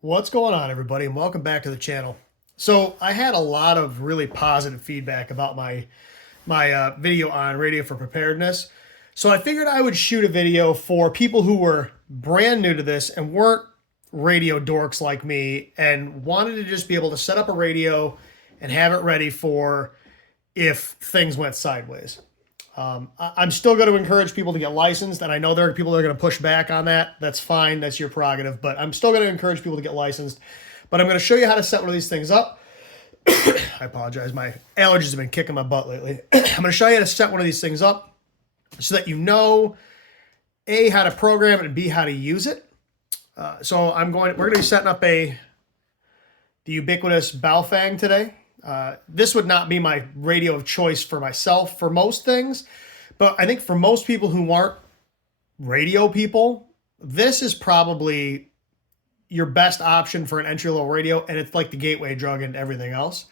What's going on, everybody, and welcome back to the channel. So I had a lot of really positive feedback about my video on radio for preparedness. So I figured I would shoot a video for people who were brand new to this and weren't radio dorks like me and wanted to just be able to set up a radio and have it ready for if things went sideways. I'm still going to encourage people to get licensed, and I know there are people that are going to push back on that. That's fine. That's your prerogative. But I'm still going to encourage people to get licensed. But I'm going to show you how to set one of these things up. I apologize. My allergies have been kicking my butt lately. I'm going to show you how to set one of these things up so that you know, A, how to program it, and B, how to use it. We're going to be setting up the ubiquitous Baofeng today. This would not be my radio of choice for myself for most things, but I think for most people who aren't radio people, this is probably your best option for an entry-level radio, and it's like the gateway drug into everything else.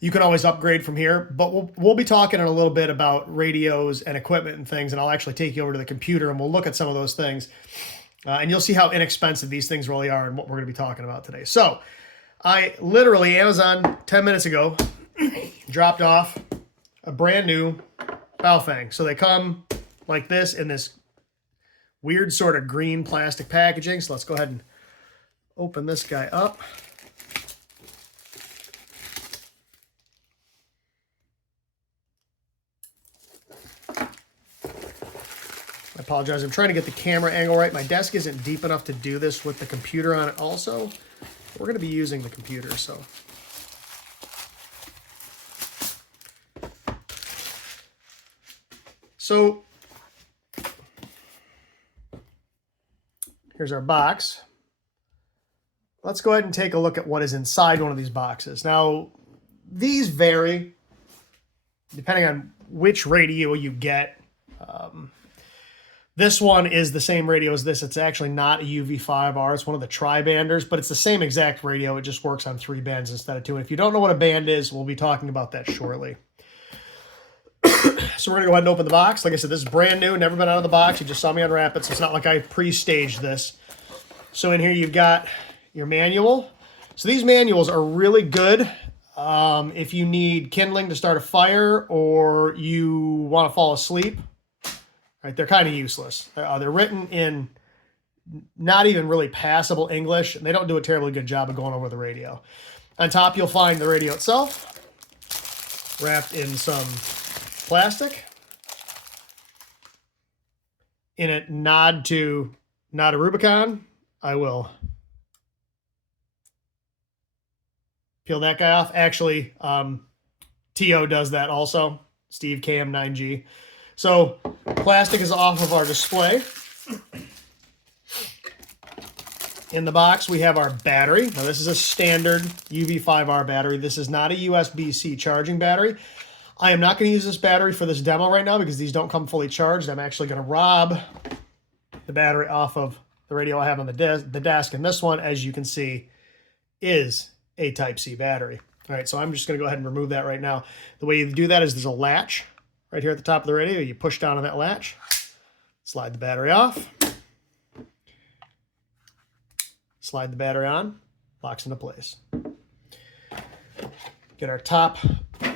You can always upgrade from here, but we'll be talking in a little bit about radios and equipment and things, and I'll actually take you over to the computer and we'll look at some of those things, and you'll see how inexpensive these things really are and what we're going to be talking about today. So I literally, Amazon 10 minutes ago, dropped off a brand new Baofeng. So they come like this in this weird sort of green plastic packaging. So let's go ahead and open this guy up. I apologize. I'm trying to get the camera angle right. My desk isn't deep enough to do this with the computer on it also. We're going to be using the computer, so. So, here's our box. Let's go ahead and take a look at what is inside one of these boxes. Now, these vary depending on which radio you get. This one is the same radio as this. It's actually not a UV5R. It's one of the tri-banders, but it's the same exact radio. It just works on 3 bands instead of 2. And if you don't know what a band is, we'll be talking about that shortly. So we're going to go ahead and open the box. Like I said, this is brand new, never been out of the box. You just saw me unwrap it, so it's not like I pre-staged this. So in here you've got your manual. So these manuals are really good if you need kindling to start a fire or you want to fall asleep. Right, they're kind of useless. They're written in not even really passable English, and they don't do a terribly good job of going over the radio. On top, you'll find the radio itself, wrapped in some plastic. In a nod to not a Rubicon, I will peel that guy off. Actually, TO does that also, Steve KM9G. So plastic is off of our display. In the box, we have our battery. Now, this is a standard UV5R battery. This is not a USB-C charging battery. I am not going to use this battery for this demo right now because these don't come fully charged. I'm actually going to rob the battery off of the radio I have on the desk. And this one, as you can see, is a Type-C battery. All right, so I'm just going to go ahead and remove that right now. The way you do that is there's a latch right here at the top of the radio. You push down on that latch, slide the battery off, slide the battery on, locks into place. Get our top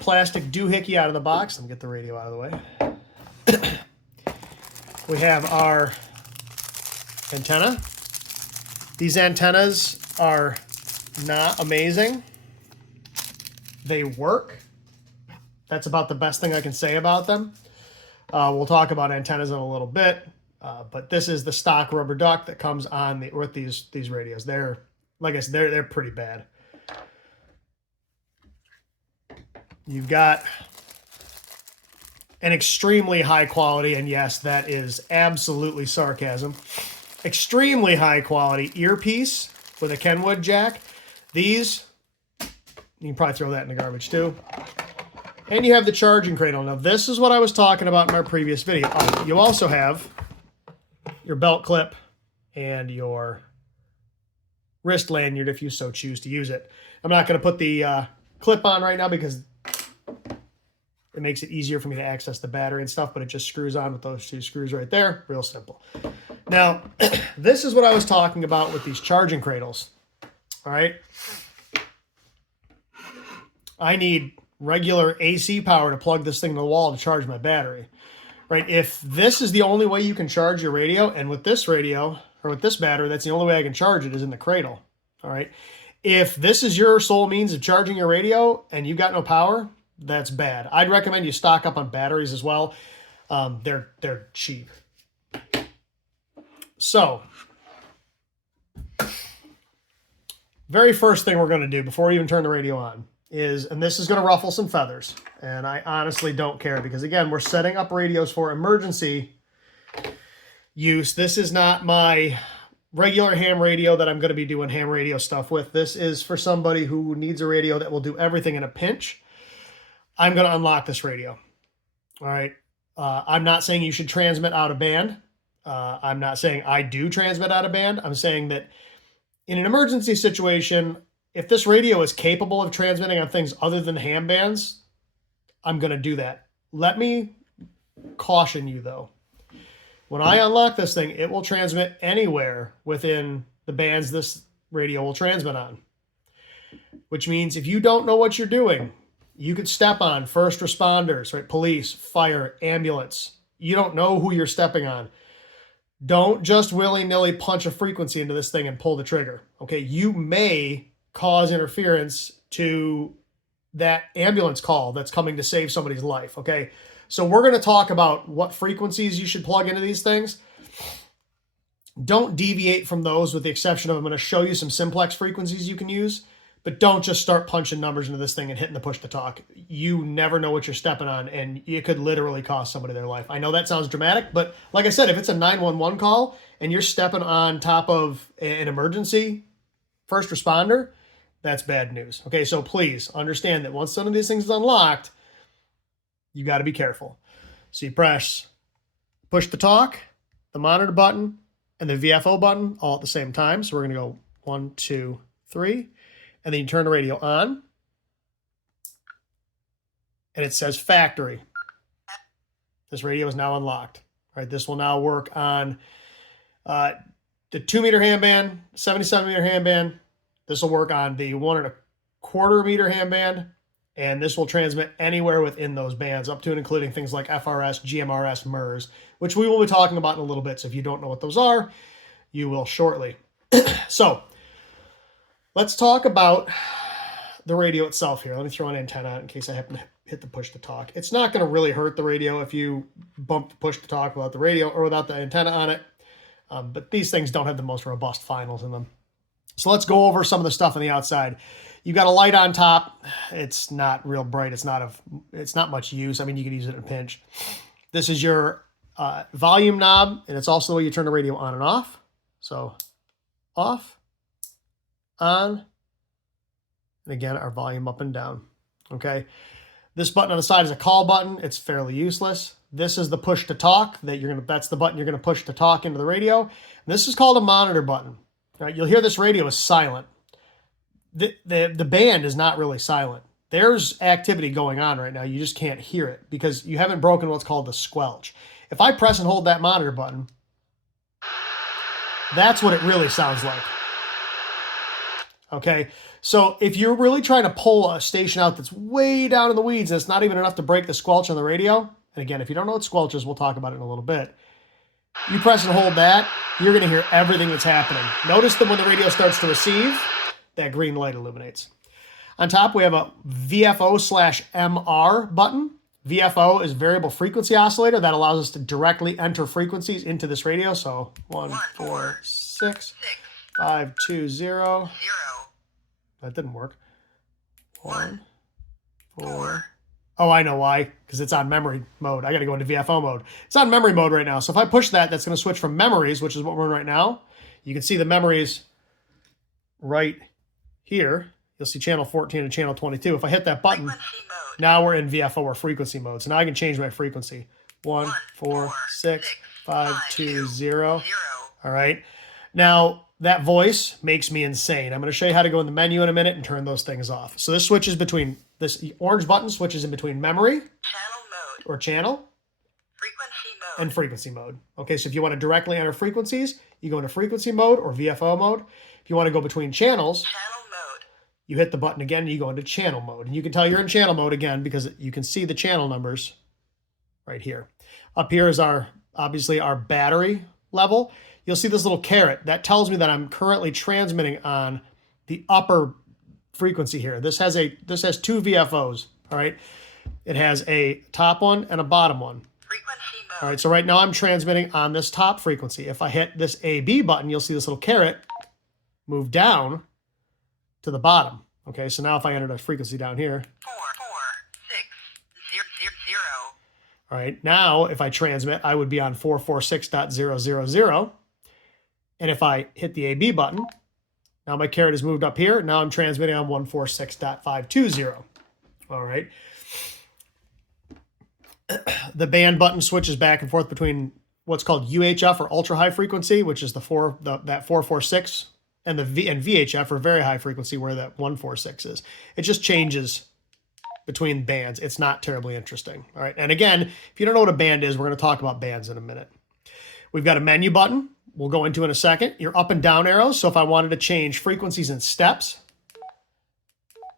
plastic doohickey out of the box and get the radio out of the way. We have our antenna. These antennas are not amazing. They work. That's about the best thing I can say about them. We'll talk about antennas in a little bit, but this is the stock rubber duck that comes on with these radios. They're, like I said, they're pretty bad. You've got an extremely high quality, and yes, that is absolutely sarcasm, extremely high quality earpiece with a Kenwood jack. These, you can probably throw that in the garbage too. And you have the charging cradle. Now, this is what I was talking about in my previous video. You also have your belt clip and your wrist lanyard if you so choose to use it. I'm not going to put the clip on right now because it makes it easier for me to access the battery and stuff, but it just screws on with those 2 screws right there. Real simple. Now, this is what I was talking about with these charging cradles. all right? I need regular AC power to plug this thing to the wall to charge my battery, right? If this is the only way you can charge your radio, and with this radio, or with this battery, that's the only way I can charge it is in the cradle, all right? If this is your sole means of charging your radio and you got no power, that's bad. I'd recommend you stock up on batteries as well. They're cheap. So, very first thing we're going to do before we even turn the radio on is, and this is going to ruffle some feathers, and I honestly don't care because, again, we're setting up radios for emergency use. This is not my regular ham radio that I'm going to be doing ham radio stuff with. This is for somebody who needs a radio that will do everything in a pinch. I'm going to unlock this radio. All right. I'm not saying you should transmit out of band. I'm not saying I do transmit out of band. I'm saying that in an emergency situation, if this radio is capable of transmitting on things other than ham bands, I'm going to do that. Let me caution you, though. When I unlock this thing, it will transmit anywhere within the bands this radio will transmit on. Which means if you don't know what you're doing, you could step on first responders, right? Police, fire, ambulance. You don't know who you're stepping on. Don't just willy-nilly punch a frequency into this thing and pull the trigger. Okay, you may cause interference to that ambulance call that's coming to save somebody's life, okay? So we're going to talk about what frequencies you should plug into these things. Don't deviate from those with the exception of I'm going to show you some simplex frequencies you can use, but don't just start punching numbers into this thing and hitting the push to talk. You never know what you're stepping on, and it could literally cost somebody their life. I know that sounds dramatic, but like I said, if it's a 911 call and you're stepping on top of an emergency first responder, that's bad news. Okay, so please understand that once some of these things is unlocked, you got to be careful. So you press push to talk, the monitor button, and the VFO button all at the same time. So we're going to go 1, 2, 3. And then you turn the radio on. And it says factory. This radio is now unlocked. All right, this will now work on the 2-meter ham band, 77-meter ham band. This will work on the 1.25-meter ham band. And this will transmit anywhere within those bands, up to and including things like FRS, GMRS, MURS, which we will be talking about in a little bit. So if you don't know what those are, you will shortly. So let's talk about the radio itself here. Let me throw an antenna out in case I happen to hit the push to talk. It's not going to really hurt the radio if you bump the push to talk without the radio or without the antenna on it. But these things don't have the most robust finals in them. So let's go over some of the stuff on the outside. You've got a light on top. It's not real bright. It's not much use. I mean, you could use it in a pinch. This is your volume knob, and it's also the way you turn the radio on and off. So off, on, and again, our volume up and down. Okay. This button on the side is a call button. It's fairly useless. This is the push to talk that's the button you're going to push to talk into the radio. And this is called a monitor button. All right, you'll hear this radio is silent. The band is not really silent. There's activity going on right now. You just can't hear it because you haven't broken what's called the squelch. If I press and hold that monitor button, that's what it really sounds like. Okay, so if you're really trying to pull a station out that's way down in the weeds and it's not even enough to break the squelch on the radio, and again, if you don't know what squelch is, we'll talk about it in a little bit. You press and hold that, you're going to hear everything that's happening. Notice that when the radio starts to receive, that green light illuminates. On top, we have a VFO/MR button. VFO is variable frequency oscillator. That allows us to directly enter frequencies into this radio. So 1, 4, 6, 5, 2, 0. That didn't work. 1, 4. Oh, I know why. Because it's on memory mode. I got to go into VFO mode. It's on memory mode right now. So if I push that, that's going to switch from memories, which is what we're in right now. You can see the memories right here. You'll see channel 14 and channel 22. If I hit that button, now we're in VFO or frequency mode. So now I can change my frequency. 1, 4, 6, 5, 2, 0. All right. Now, that voice makes me insane. I'm going to show you how to go in the menu in a minute and turn those things off. So this switches between, this orange button switches in between memory, channel, and frequency mode. Okay, so if you want to directly enter frequencies, you go into frequency mode or VFO mode. If you want to go between channels, You hit the button again, and you go into channel mode. And you can tell you're in channel mode again because you can see the channel numbers right here. Up here is obviously our battery level. You'll see this little caret. That tells me that I'm currently transmitting on the upper frequency here. This has two VFOs, all right? It has a top one and a bottom one. Frequency mode. All right, so right now I'm transmitting on this top frequency. If I hit this AB button, you'll see this little caret move down to the bottom. Okay, so now if I enter the frequency down here. 446.000. All right, now if I transmit, I would be on 446.000. And if I hit the AB button, now my caret has moved up here. Now I'm transmitting on 146.520. All right. The band button switches back and forth between what's called UHF or ultra high frequency, which is that 446, and VHF or very high frequency, where that 146 is. It just changes between bands. It's not terribly interesting. All right. And again, if you don't know what a band is, we're going to talk about bands in a minute. We've got a menu button we'll go into in a second. Your up and down arrows. So if I wanted to change frequencies and steps,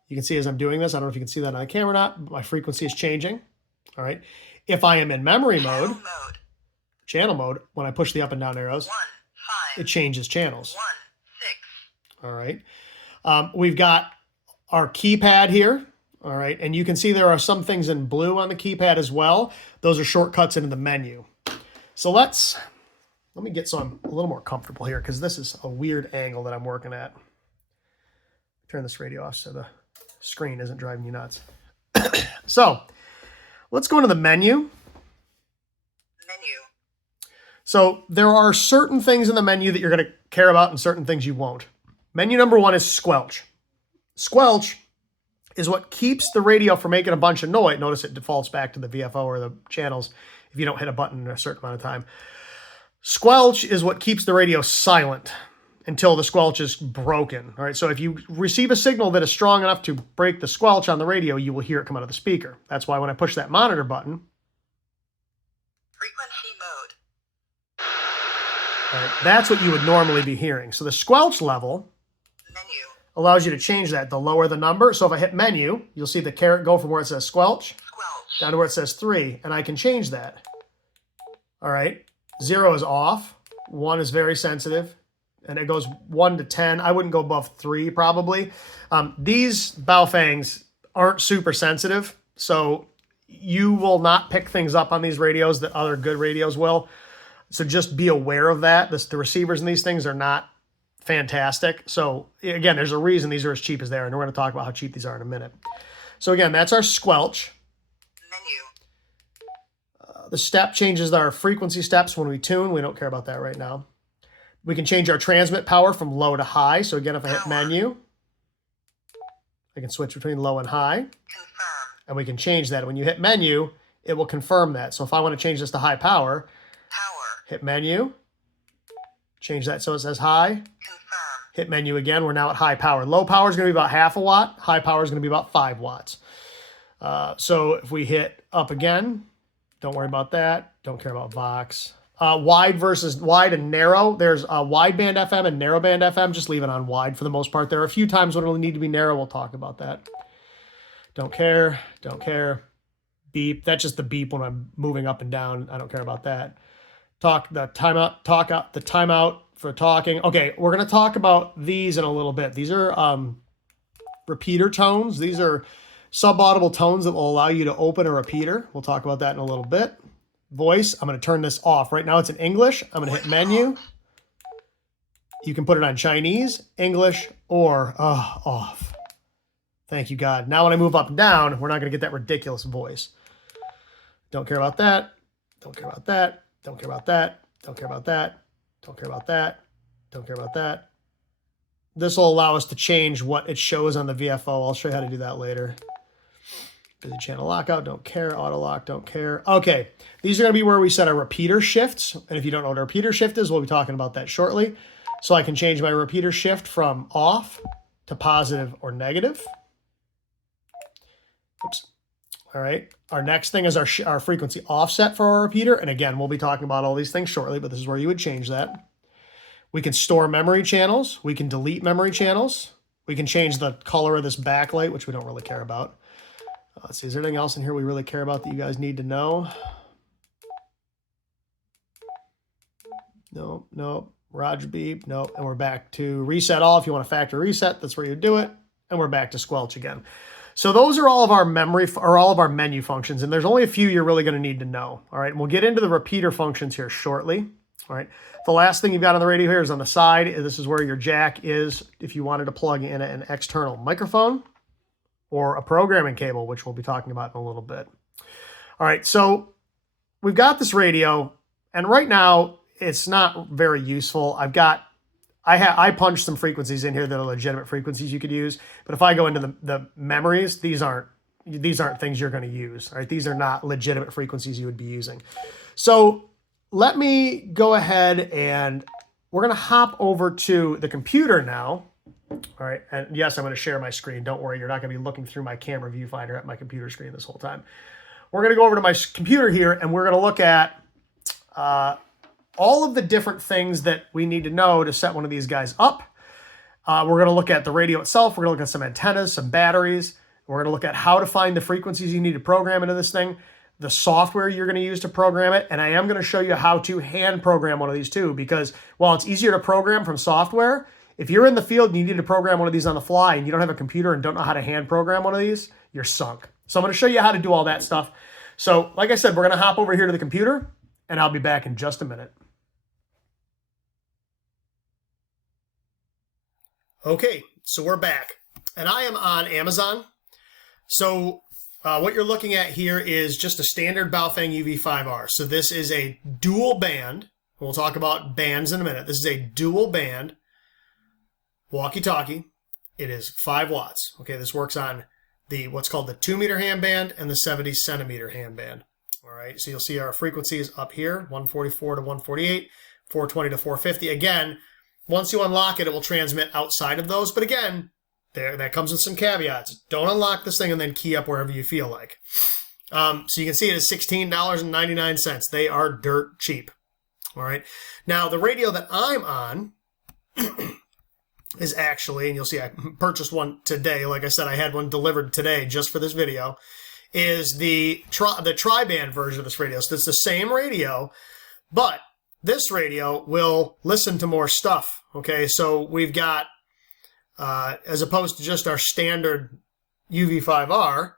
you can see as I'm doing this, I don't know if you can see that on the camera or not, but my frequency is changing. All right. If I am in memory mode, channel mode, when I push the up and down arrows, it changes channels. 1, 6. All right. We've got our keypad here. All right. And you can see there are some things in blue on the keypad as well. Those are shortcuts into the menu. So let me get so I'm a little more comfortable here, because this is a weird angle that I'm working at. Turn this radio off so the screen isn't driving you nuts. So let's go into the menu. So there are certain things in the menu that you're going to care about and certain things you won't. Menu number 1 is squelch. Squelch is what keeps the radio from making a bunch of noise. Notice it defaults back to the VFO or the channels if you don't hit a button in a certain amount of time. Squelch is what keeps the radio silent until the squelch is broken. All right, so if you receive a signal that is strong enough to break the squelch on the radio, you will hear it come out of the speaker. That's why when I push that monitor button, Frequency mode. all right, that's what you would normally be hearing. So the squelch level allows you to change that. The lower the number. So if I hit menu, you'll see the caret go from where it says squelch down to where it says 3, and I can change that. All right. 0 is off. 1 is very sensitive, and it goes 1 to 10. I wouldn't go above 3 probably. These Baofengs aren't super sensitive, so you will not pick things up on these radios that other good radios will. So just be aware of that. The receivers in these things are not fantastic. So again, there's a reason these are as cheap as they are, and we're going to talk about how cheap these are in a minute. So again, that's our squelch. The step changes our frequency steps when we tune. We don't care about that right now. We can change our transmit power from low to high. So again, if I hit menu, I can switch between low and high. And we can change that. When you hit menu, it will confirm that. So if I want to change this to high power, hit menu, change that so it says high. Hit menu again. We're now at high power. Low power is going to be about half a watt. High power is going to be about 5 watts. So if we hit up again, don't worry about that. Don't care about Vox. Wide and narrow. There's wideband FM and narrowband FM. Just leave it on wide for the most part. There are a few times when it'll need to be narrow. We'll talk about that. Don't care. Don't care. Beep. That's just the beep when I'm moving up and down. I don't care about that. The timeout for talking. Okay, we're going to talk about these in a little bit. These are repeater tones. These are subaudible tones that will allow you to open a repeater. We'll talk about that in a little bit. Voice, I'm going to turn this off. Right now it's in English. I'm going to hit menu. You can put it on Chinese, English, or off. Thank you, God. Now when I move up and down, we're not going to get that ridiculous voice. Don't care about that. Don't care about that. Don't care about that. Don't care about that. Don't care about that. Don't care about that. This will allow us to change what it shows on the VFO. I'll show you how to do that later. Busy channel lockout, don't care. Auto lock, don't care. Okay, these are going to be where we set our repeater shifts. And if you don't know what a repeater shift is, we'll be talking about that shortly. So I can change my repeater shift from off to positive or negative. Oops. All right. Our next thing is our frequency offset for our repeater. And again, we'll be talking about all these things shortly, but this is where you would change that. We can store memory channels. We can delete memory channels. We can change the color of this backlight, which we don't really care about. Let's see, is there anything else in here we really care about that you guys need to know? Nope, nope. Roger beep, nope. And we're back to reset all. If you want to factory reset, that's where you do it. And we're back to squelch again. So those are all of our all of our menu functions, and there's only a few you're really going to need to know. All right, and we'll get into the repeater functions here shortly. All right, the last thing you've got on the radio here is on the side. This is where your jack is if you wanted to plug in an external microphone or a programming cable, which we'll be talking about in a little bit. All right, so we've got this radio, and right now it's not very useful. I punched some frequencies in here that are legitimate frequencies you could use, but if I go into the memories, these aren't things you're going to use. All right, these are not legitimate frequencies you would be using. So let me go ahead and we're going to hop over to the computer now. All right, and yes, I'm going to share my screen. Don't worry, you're not going to be looking through my camera viewfinder at my computer screen this whole time. We're going to go over to my computer here, and we're going to look at all of the different things that we need to know to set one of these guys up. We're going to look at the radio itself. We're going to look at some antennas, some batteries. We're going to look at how to find the frequencies you need to program into this thing, the software you're going to use to program it, and I am going to show you how to hand program one of these too, because while it's easier to program from software, if you're in the field and you need to program one of these on the fly and you don't have a computer and don't know how to hand program one of these, you're sunk. So I'm going to show you how to do all that stuff. So like I said, we're going to hop over here to the computer, and I'll be back in just a minute. Okay, so we're back, and I am on Amazon. So what you're looking at here is just a standard Baofeng UV5R. So this is a dual band. We'll talk about bands in a minute. This is a dual band walkie-talkie. It is 5 watts. Okay, this works on the what's called the 2-meter hand band and the 70-centimeter hand band. All right, so you'll see our frequencies up here, 144 to 148, 420 to 450. Again, once you unlock it, it will transmit outside of those. But again, that comes with some caveats. Don't unlock this thing and then key up wherever you feel like. So you can see it is $16.99. They are dirt cheap. All right. Now, the radio that I'm on is actually, and you'll see I purchased one today. Like I said, I had one delivered today just for this video, is the tri-band version of this radio. So it's the same radio, but this radio will listen to more stuff, okay? So we've got, as opposed to just our standard UV5R,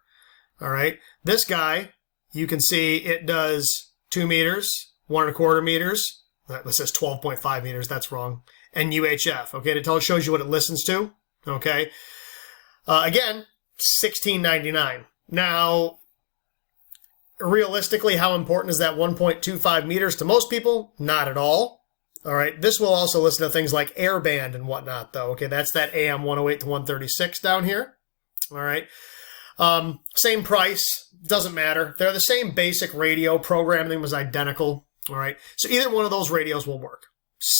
all right, this guy, you can see it does 2 meters, 1 1/4 meters. That says 12.5 meters, that's wrong. And UHF, okay? It shows you what it listens to, okay? Again, $16.99. Now, realistically, how important is that 1.25 meters to most people? Not at all. All right. This will also listen to things like airband and whatnot, though. Okay, that's that AM 108 to 136 down here. All right. Same price. Doesn't matter. They're the same basic radio. Programming was identical. All right. So either one of those radios will work.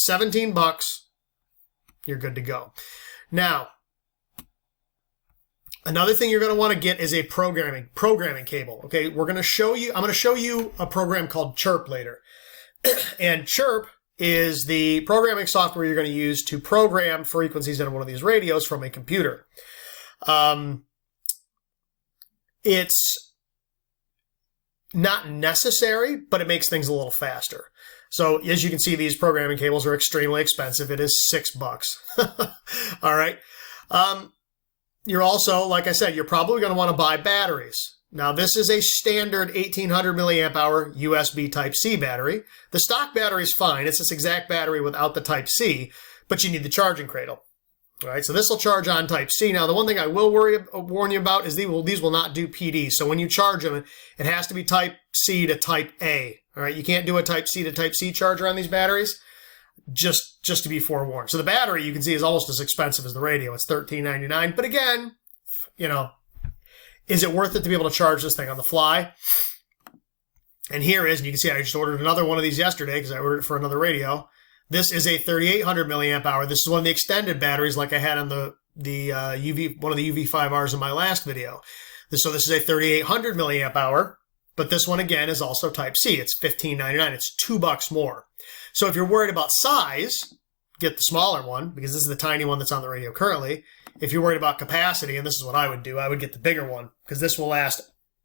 $17. You're good to go. Now, another thing you're going to want to get is a programming cable. Okay, I'm going to show you a program called Chirp later. And Chirp is the programming software you're going to use to program frequencies into one of these radios from a computer. It's not necessary, but it makes things a little faster. So as you can see, these programming cables are extremely expensive. It is $6. All right. You're also, like I said, you're probably going to want to buy batteries. Now, this is a standard 1800 milliamp hour USB Type-C battery. The stock battery is fine. It's this exact battery without the Type-C, but you need the charging cradle. All right, so this will charge on Type-C. Now, the one thing I will warn you about is these will not do PD. So when you charge them, it has to be Type-C to Type-A. All right, you can't do a Type-C to Type-C charger on these batteries. Just to be forewarned. So the battery, you can see, is almost as expensive as the radio. It's $13.99. But again, you know, is it worth it to be able to charge this thing on the fly? And here is, and you can see I just ordered another one of these yesterday because I ordered it for another radio. This is a 3800 milliamp hour. This is one of the extended batteries like I had on one of the UV5Rs in my last video. So this is a 3800 milliamp hour, but this one again is also Type-C. It's $15.99. It's $2 more. So if you're worried about size, get the smaller one, because this is the tiny one that's on the radio currently. If you're worried about capacity, and this is what I would do, I would get the bigger one, because this will last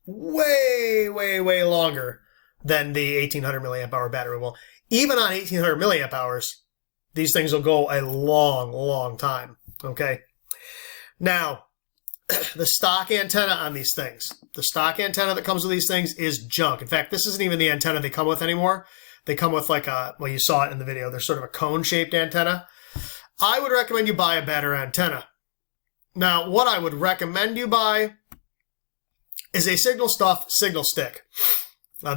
way, way, way longer than the 1800 milliamp hour battery will. Even on 1800 milliamp hours, these things will go a long, long time, okay? Now, the stock antenna on these things, the stock antenna that comes with these things is junk. In fact, this isn't even the antenna they come with anymore. They come with like well, you saw it in the video, they're sort of a cone-shaped antenna. I would recommend you buy a better antenna. Now, what I would recommend you buy is a signal stick.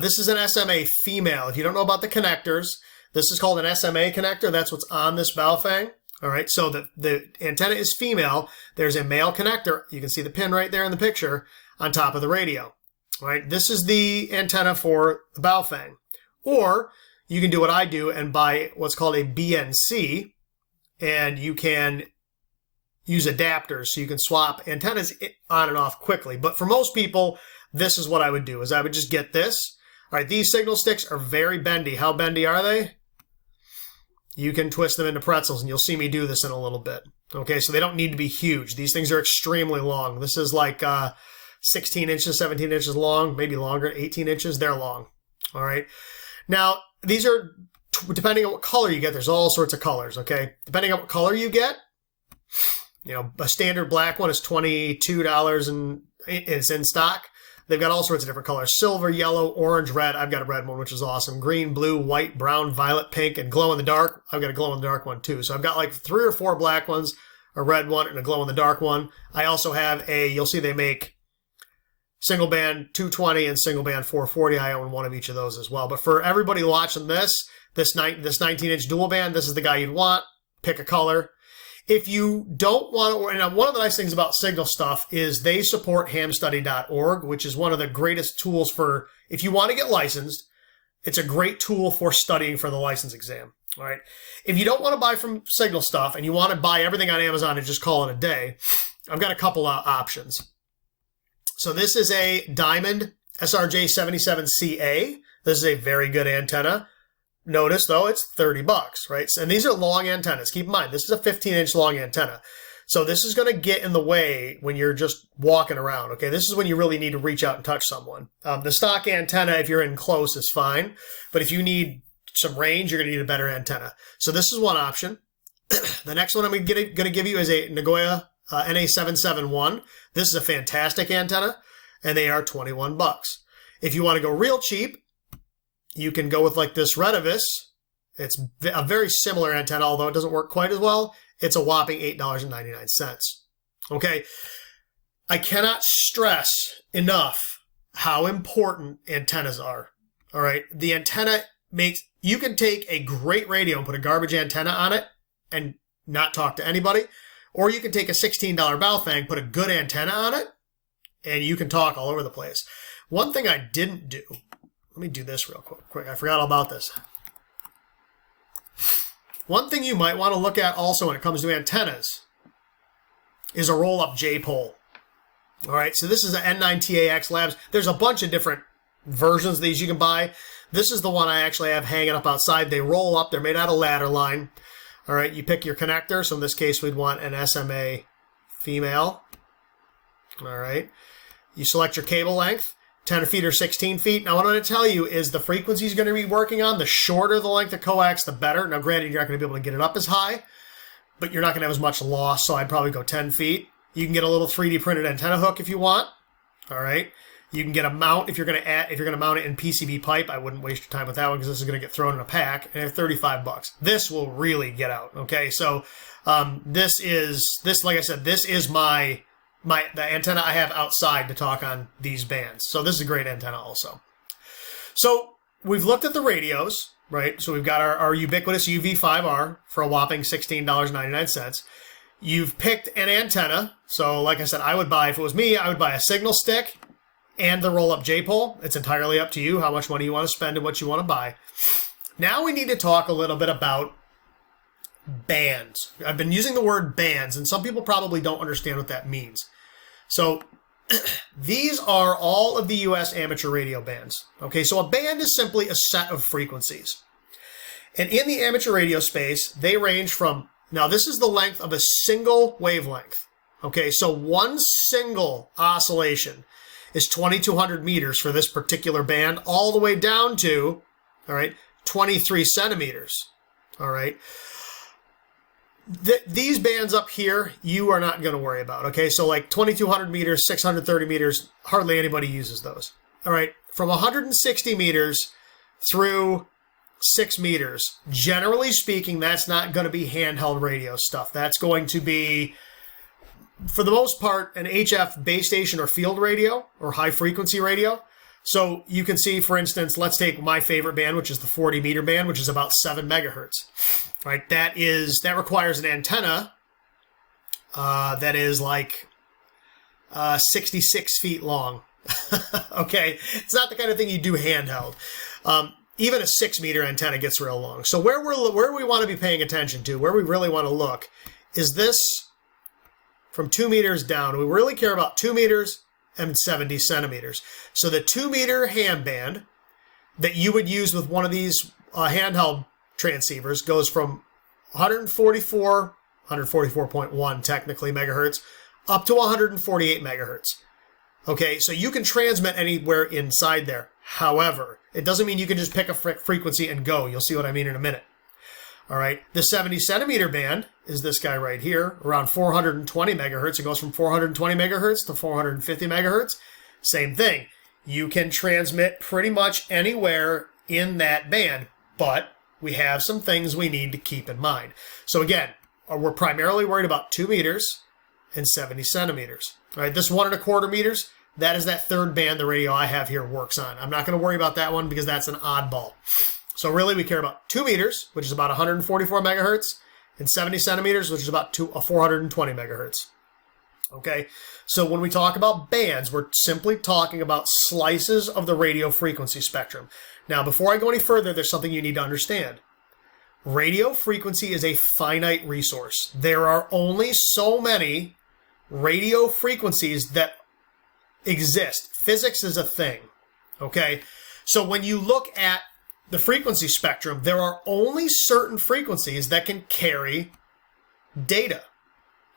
This is an SMA female. If you don't know about the connectors, this is called an SMA connector. That's what's on this Baofeng. All right, so the antenna is female. There's a male connector. You can see the pin right there in the picture on top of the radio. All right, this is the antenna for the Baofeng. Or you can do what I do and buy what's called a BNC, and you can use adapters so you can swap antennas on and off quickly. But for most people, this is what I would do, is I would just get this. All right, these signal sticks are very bendy. How bendy are they? You can twist them into pretzels, and you'll see me do this in a little bit. Okay, so they don't need to be huge. These things are extremely long. This is like 16 inches, 17 inches long, maybe longer, 18 inches. They're long. All right. Now, these are, depending on what color you get, there's all sorts of colors, okay? Depending on what color you get, you know, a standard black one is $22 and it's in stock. They've got all sorts of different colors. Silver, yellow, orange, red. I've got a red one, which is awesome. Green, blue, white, brown, violet, pink, and glow in the dark. I've got a glow in the dark one too. So I've got like 3 or 4 black ones, a red one, and a glow in the dark one. I also have you'll see they make single band 220 and single band 440. I own one of each of those as well. But for everybody watching this 19-inch dual band, this is the guy you'd want. Pick a color. If you don't want to, and one of the nice things about Signal Stuff is they support hamstudy.org, which is one of the greatest tools for, if you want to get licensed, it's a great tool for studying for the license exam. All right. If you don't want to buy from Signal Stuff and you want to buy everything on Amazon and just call it a day, I've got a couple of options. So this is a Diamond SRJ77CA. This is a very good antenna. Notice, though, it's $30, right? And these are long antennas. Keep in mind, this is a 15-inch long antenna. So this is going to get in the way when you're just walking around, okay? This is when you really need to reach out and touch someone. The stock antenna, if you're in close, is fine. But if you need some range, you're going to need a better antenna. So this is one option. The next one I'm going to give you is a Nagoya NA771. This is a fantastic antenna, and they are $21. If you want to go real cheap, you can go with like this Redivis. It's a very similar antenna, although it doesn't work quite as well. It's a whopping $8.99. Okay, I cannot stress enough how important antennas are. All right, the antenna makes, you can take a great radio and put a garbage antenna on it and not talk to anybody, or you can take a $16 Baofeng, put a good antenna on it, and you can talk all over the place. One thing I didn't do, let me do this real quick. I forgot all about this. One thing you might want to look at also when it comes to antennas is a roll-up J-pole. All right, so this is an N9TAX Labs. There's a bunch of different versions of these you can buy. This is the one I actually have hanging up outside. They roll up. They're made out of ladder line. All right, you pick your connector. So in this case, we'd want an SMA female. All right. You select your cable length, 10 feet or 16 feet. Now, what I'm going to tell you is the frequencies you're going to be working on, the shorter the length of coax, the better. Now, granted, you're not going to be able to get it up as high, but you're not going to have as much loss, so I'd probably go 10 feet. You can get a little 3D printed antenna hook if you want. All right. You can get a mount if you're going to mount it in PCB pipe. I wouldn't waste your time with that one because this is going to get thrown in a pack, and they're $35. This will really get out. Okay, so this like I said, this is the antenna I have outside to talk on these bands. So this is a great antenna also. So we've looked at the radios, right? So we've got our ubiquitous UV5R for a whopping $16.99. You've picked an antenna. So like I said, if it was me, I would buy a signal stick and the roll-up J-pole. It's entirely up to you how much money you want to spend and what you want to buy. Now we need to talk a little bit about bands. I've been using the word bands, and some people probably don't understand what that means. So these are all of the U.S. amateur radio bands. Okay, so a band is simply a set of frequencies. And in the amateur radio space, they range from, now this is the length of a single wavelength. Okay, so one single oscillation is 2,200 meters for this particular band, all the way down to, all right, 23 centimeters. All right. These bands up here, you are not going to worry about. Okay, so like 2,200 meters, 630 meters, hardly anybody uses those. All right, from 160 meters through 6 meters, generally speaking, that's not going to be handheld radio stuff. That's going to be, for the most part, an HF base station or field radio or high frequency radio. So you can see, for instance, let's take my favorite band, which is the 40 meter band, which is about 7 megahertz. Right, that requires an antenna that is like 66 feet long. Okay, it's not the kind of thing you do handheld. Even a 6 meter antenna gets real long. So where we want to be paying attention to, where we really want to look, is this from 2 meters down. We really care about 2 meters and 70 centimeters. So the 2 meter ham band that you would use with one of these handheld transceivers goes from 144.1 technically megahertz up to 148 megahertz. Okay, so you can transmit anywhere inside there. However, it doesn't mean you can just pick a frequency and go. You'll see what I mean in a minute. All right, the 70 centimeter band is this guy right here, around 420 megahertz. It goes from 420 megahertz to 450 megahertz. Same thing. You can transmit pretty much anywhere in that band, but we have some things we need to keep in mind. So again, we're primarily worried about 2 meters and 70 centimeters. All right, this 1.25 meters, that is that third band the radio I have here works on. I'm not going to worry about that one because that's an oddball. So really we care about 2 meters, which is about 144 megahertz, and 70 centimeters, which is about 420 megahertz. Okay, so when we talk about bands, we're simply talking about slices of the radio frequency spectrum. Now, before I go any further, there's something you need to understand. Radio frequency is a finite resource. There are only so many radio frequencies that exist. Physics is a thing, okay? So when you look at the frequency spectrum, there are only certain frequencies that can carry data,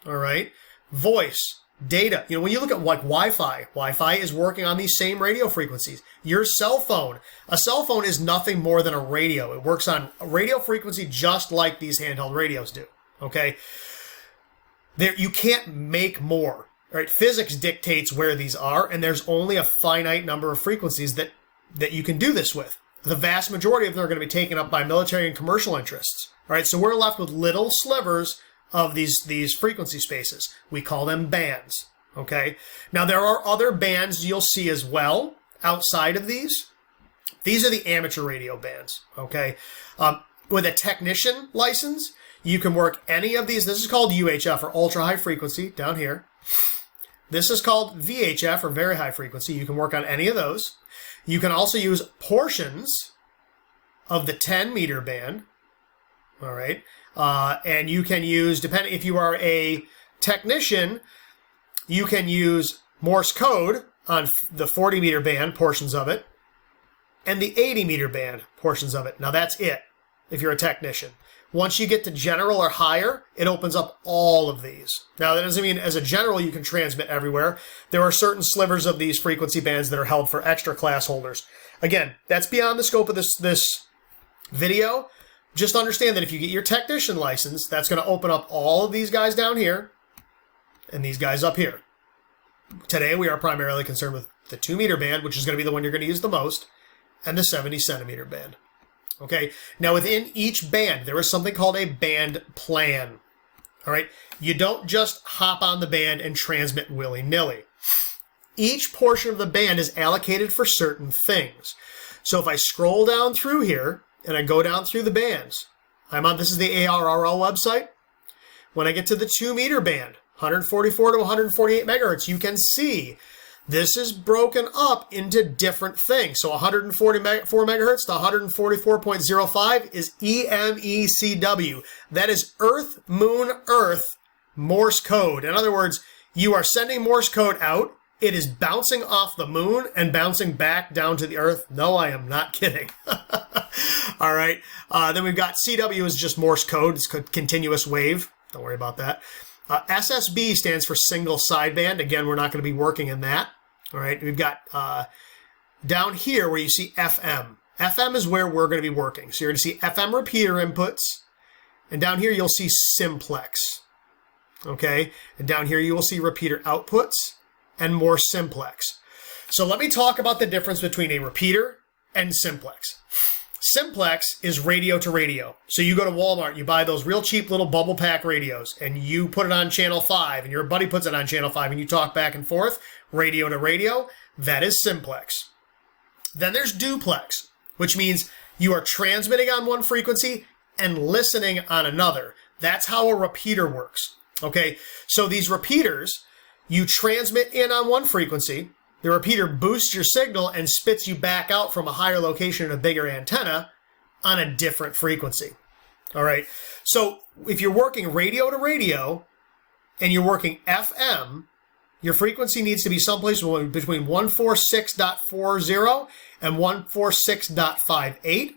all right? Voice, data. You know, when you look at like Wi-Fi is working on these same radio frequencies. Your cell phone, a cell phone is nothing more than a radio. It works on a radio frequency just like these handheld radios do, okay? You can't make more, right? Physics dictates where these are, and there's only a finite number of frequencies that you can do this with. The vast majority of them are going to be taken up by military and commercial interests, all right? So we're left with little slivers of these frequency spaces. We call them bands, okay? Now, there are other bands you'll see as well outside of these. These are the amateur radio bands, okay? With a technician license, you can work any of these. This is called UHF, or ultra high frequency, down here. This is called VHF, or very high frequency. You can work on any of those. You can also use portions of the 10 meter band, all right? And you can use, depending if you are a technician, you can use Morse code on the 40 meter band, portions of it, and the 80 meter band, portions of it. Now that's it, if you're a technician. Once you get to general or higher, it opens up all of these. Now that doesn't mean as a general you can transmit everywhere. There are certain slivers of these frequency bands that are held for extra class holders. Again, that's beyond the scope of this video. Just understand that if you get your technician license, that's going to open up all of these guys down here and these guys up here. Today, we are primarily concerned with the 2 meter band, which is going to be the one you're going to use the most, and the 70 centimeter band. Okay, now within each band, there is something called a band plan. All right, you don't just hop on the band and transmit willy-nilly. Each portion of the band is allocated for certain things. So if I scroll down through here, and I go down through the bands. This is the ARRL website. When I get to the 2 meter band, 144 to 148 megahertz, you can see this is broken up into different things. So 144 megahertz to 144.05 is EMECW. That is Earth, Moon, Earth Morse code. In other words, you are sending Morse code out. It is bouncing off the moon and bouncing back down to the Earth. No, I am not kidding. All right. Then we've got CW is just Morse code. It's continuous wave. Don't worry about that. SSB stands for single sideband. Again, we're not going to be working in that. All right. We've got down here where you see FM. FM is where we're going to be working. So you're going to see FM repeater inputs. And down here you'll see simplex. Okay. And down here you will see repeater outputs and more simplex. So let me talk about the difference between a repeater and simplex. Simplex is radio to radio. So you go to Walmart, you buy those real cheap little bubble pack radios, and you put it on channel 5, and your buddy puts it on channel 5, and you talk back and forth, radio to radio. That is simplex. Then there's duplex, which means you are transmitting on one frequency and listening on another. That's how a repeater works. Okay, so these repeaters, you transmit in on one frequency, the repeater boosts your signal and spits you back out from a higher location in a bigger antenna on a different frequency. All right. So if you're working radio to radio and you're working FM, your frequency needs to be someplace between 146.40 and 146.58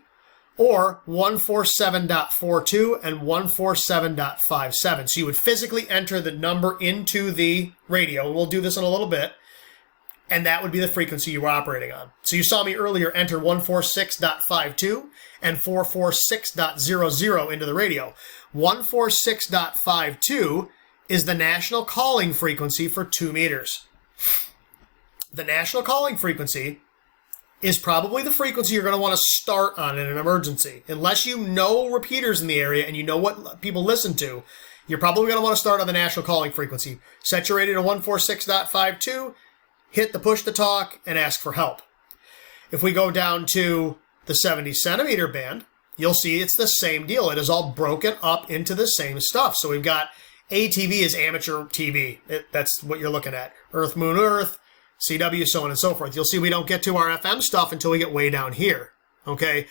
or 147.42 and 147.57. So you would physically enter the number into the radio. We'll do this in a little bit. And that would be the frequency you were operating on. So you saw me earlier enter 146.52 and 446.00 into the radio. 146.52 is the national calling frequency for 2 meters. The national calling frequency is probably the frequency you're going to want to start on in an emergency. Unless you know repeaters in the area and you know what people listen to, you're probably going to want to start on the national calling frequency. Set your radio to 146.52, hit the push to talk, and ask for help. If we go down to the 70 centimeter band, you'll see it's the same deal. It is all broken up into the same stuff. So we've got ATV is amateur TV. That's what you're looking at. Earth, Moon, Earth, CW, so on and so forth. You'll see we don't get to our FM stuff until we get way down here. Okay,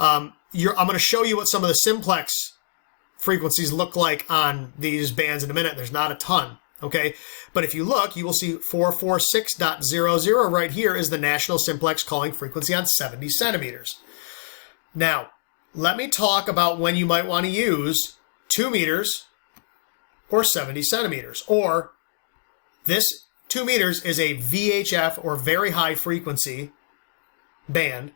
I'm going to show you what some of the simplex frequencies look like on these bands in a minute. There's not a ton. Okay, but if you look, you will see 446.00 right here is the national simplex calling frequency on 70 centimeters. Now, let me talk about when you might want to use 2 meters or 70 centimeters. Or this 2 meters is a VHF or very high frequency band,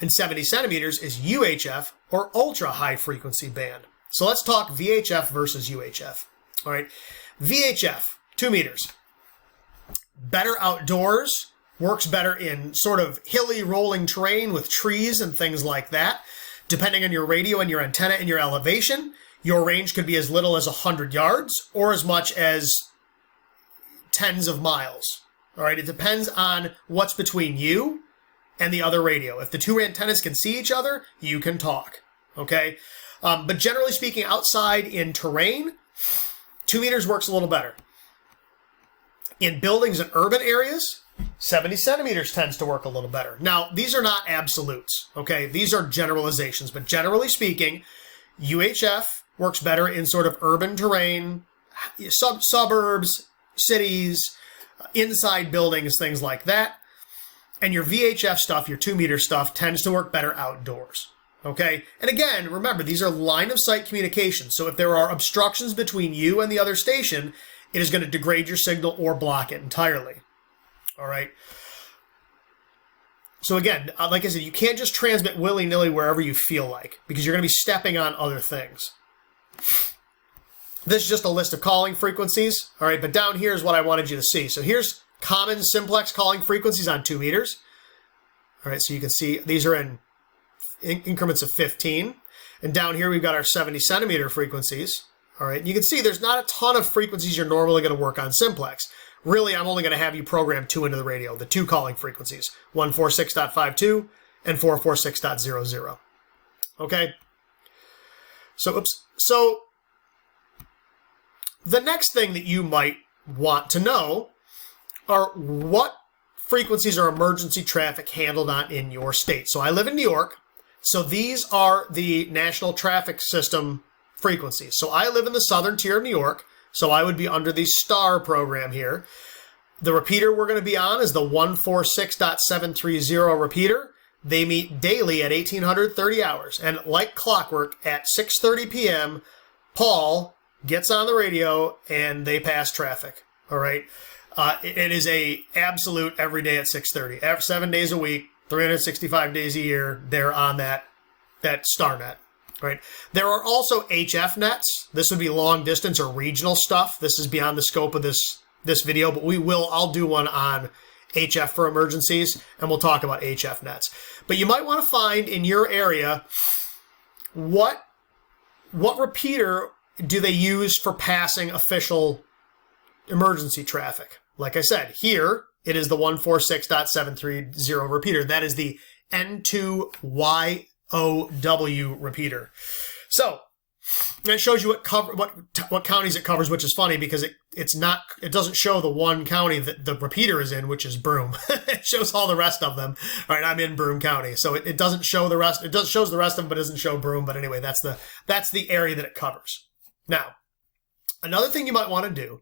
and 70 centimeters is UHF or ultra high frequency band. So let's talk VHF versus UHF. All right, VHF, 2 meters. Better outdoors, works better in sort of hilly rolling terrain with trees and things like that. Depending on your radio and your antenna and your elevation, your range could be as little as 100 yards or as much as tens of miles. All right, it depends on what's between you and the other radio. If the two antennas can see each other, you can talk. Okay, but generally speaking, outside in terrain, 2 meters works a little better. In buildings and urban areas, 70 centimeters tends to work a little better. Now, these are not absolutes, okay? These are generalizations, but generally speaking, UHF works better in sort of urban terrain, suburbs, cities, inside buildings, things like that. And your VHF stuff, your 2 meter stuff, tends to work better outdoors. Okay, and again, remember, these are line of sight communications. So if there are obstructions between you and the other station, it is going to degrade your signal or block it entirely. All right. So again, like I said, you can't just transmit willy-nilly wherever you feel like, because you're going to be stepping on other things. This is just a list of calling frequencies. All right, but down here is what I wanted you to see. So here's common simplex calling frequencies on 2 meters. All right, so you can see these are in increments of 15. And down here we've got our 70 centimeter frequencies. All right, and you can see there's not a ton of frequencies you're normally going to work on simplex. Really, I'm only going to have you program 2 into the radio, the 2 calling frequencies, 146.52 and 446.00. Okay? So the next thing that you might want to know are what frequencies are emergency traffic handled on in your state. So I live in New York, so these are the National Traffic System frequencies. So I live in the southern tier of New York, so I would be under the STAR program here. The repeater we're going to be on is the 146.730 repeater. They meet daily at 1830 hours. And like clockwork, at 6:30 p.m., Paul gets on the radio and they pass traffic. All right. It is a absolute every day at 6:30. 7 days a week, 365 days a year, they're on that star net. Right. There are also HF nets. This would be long distance or regional stuff. This is beyond the scope of this video, but I'll do one on HF for emergencies, and we'll talk about HF nets. But you might want to find in your area what repeater do they use for passing official emergency traffic. Like I said, here it is the 146.730 repeater. That is the N2YOW repeater. So it shows you what counties it covers, which is funny because it doesn't show the one county that the repeater is in, which is Broome. It shows all the rest of them. All right, I'm in Broome County, so it doesn't show the rest. It shows the rest of them, but it doesn't show Broome. But anyway, that's the area that it covers. Now, another thing you might want to do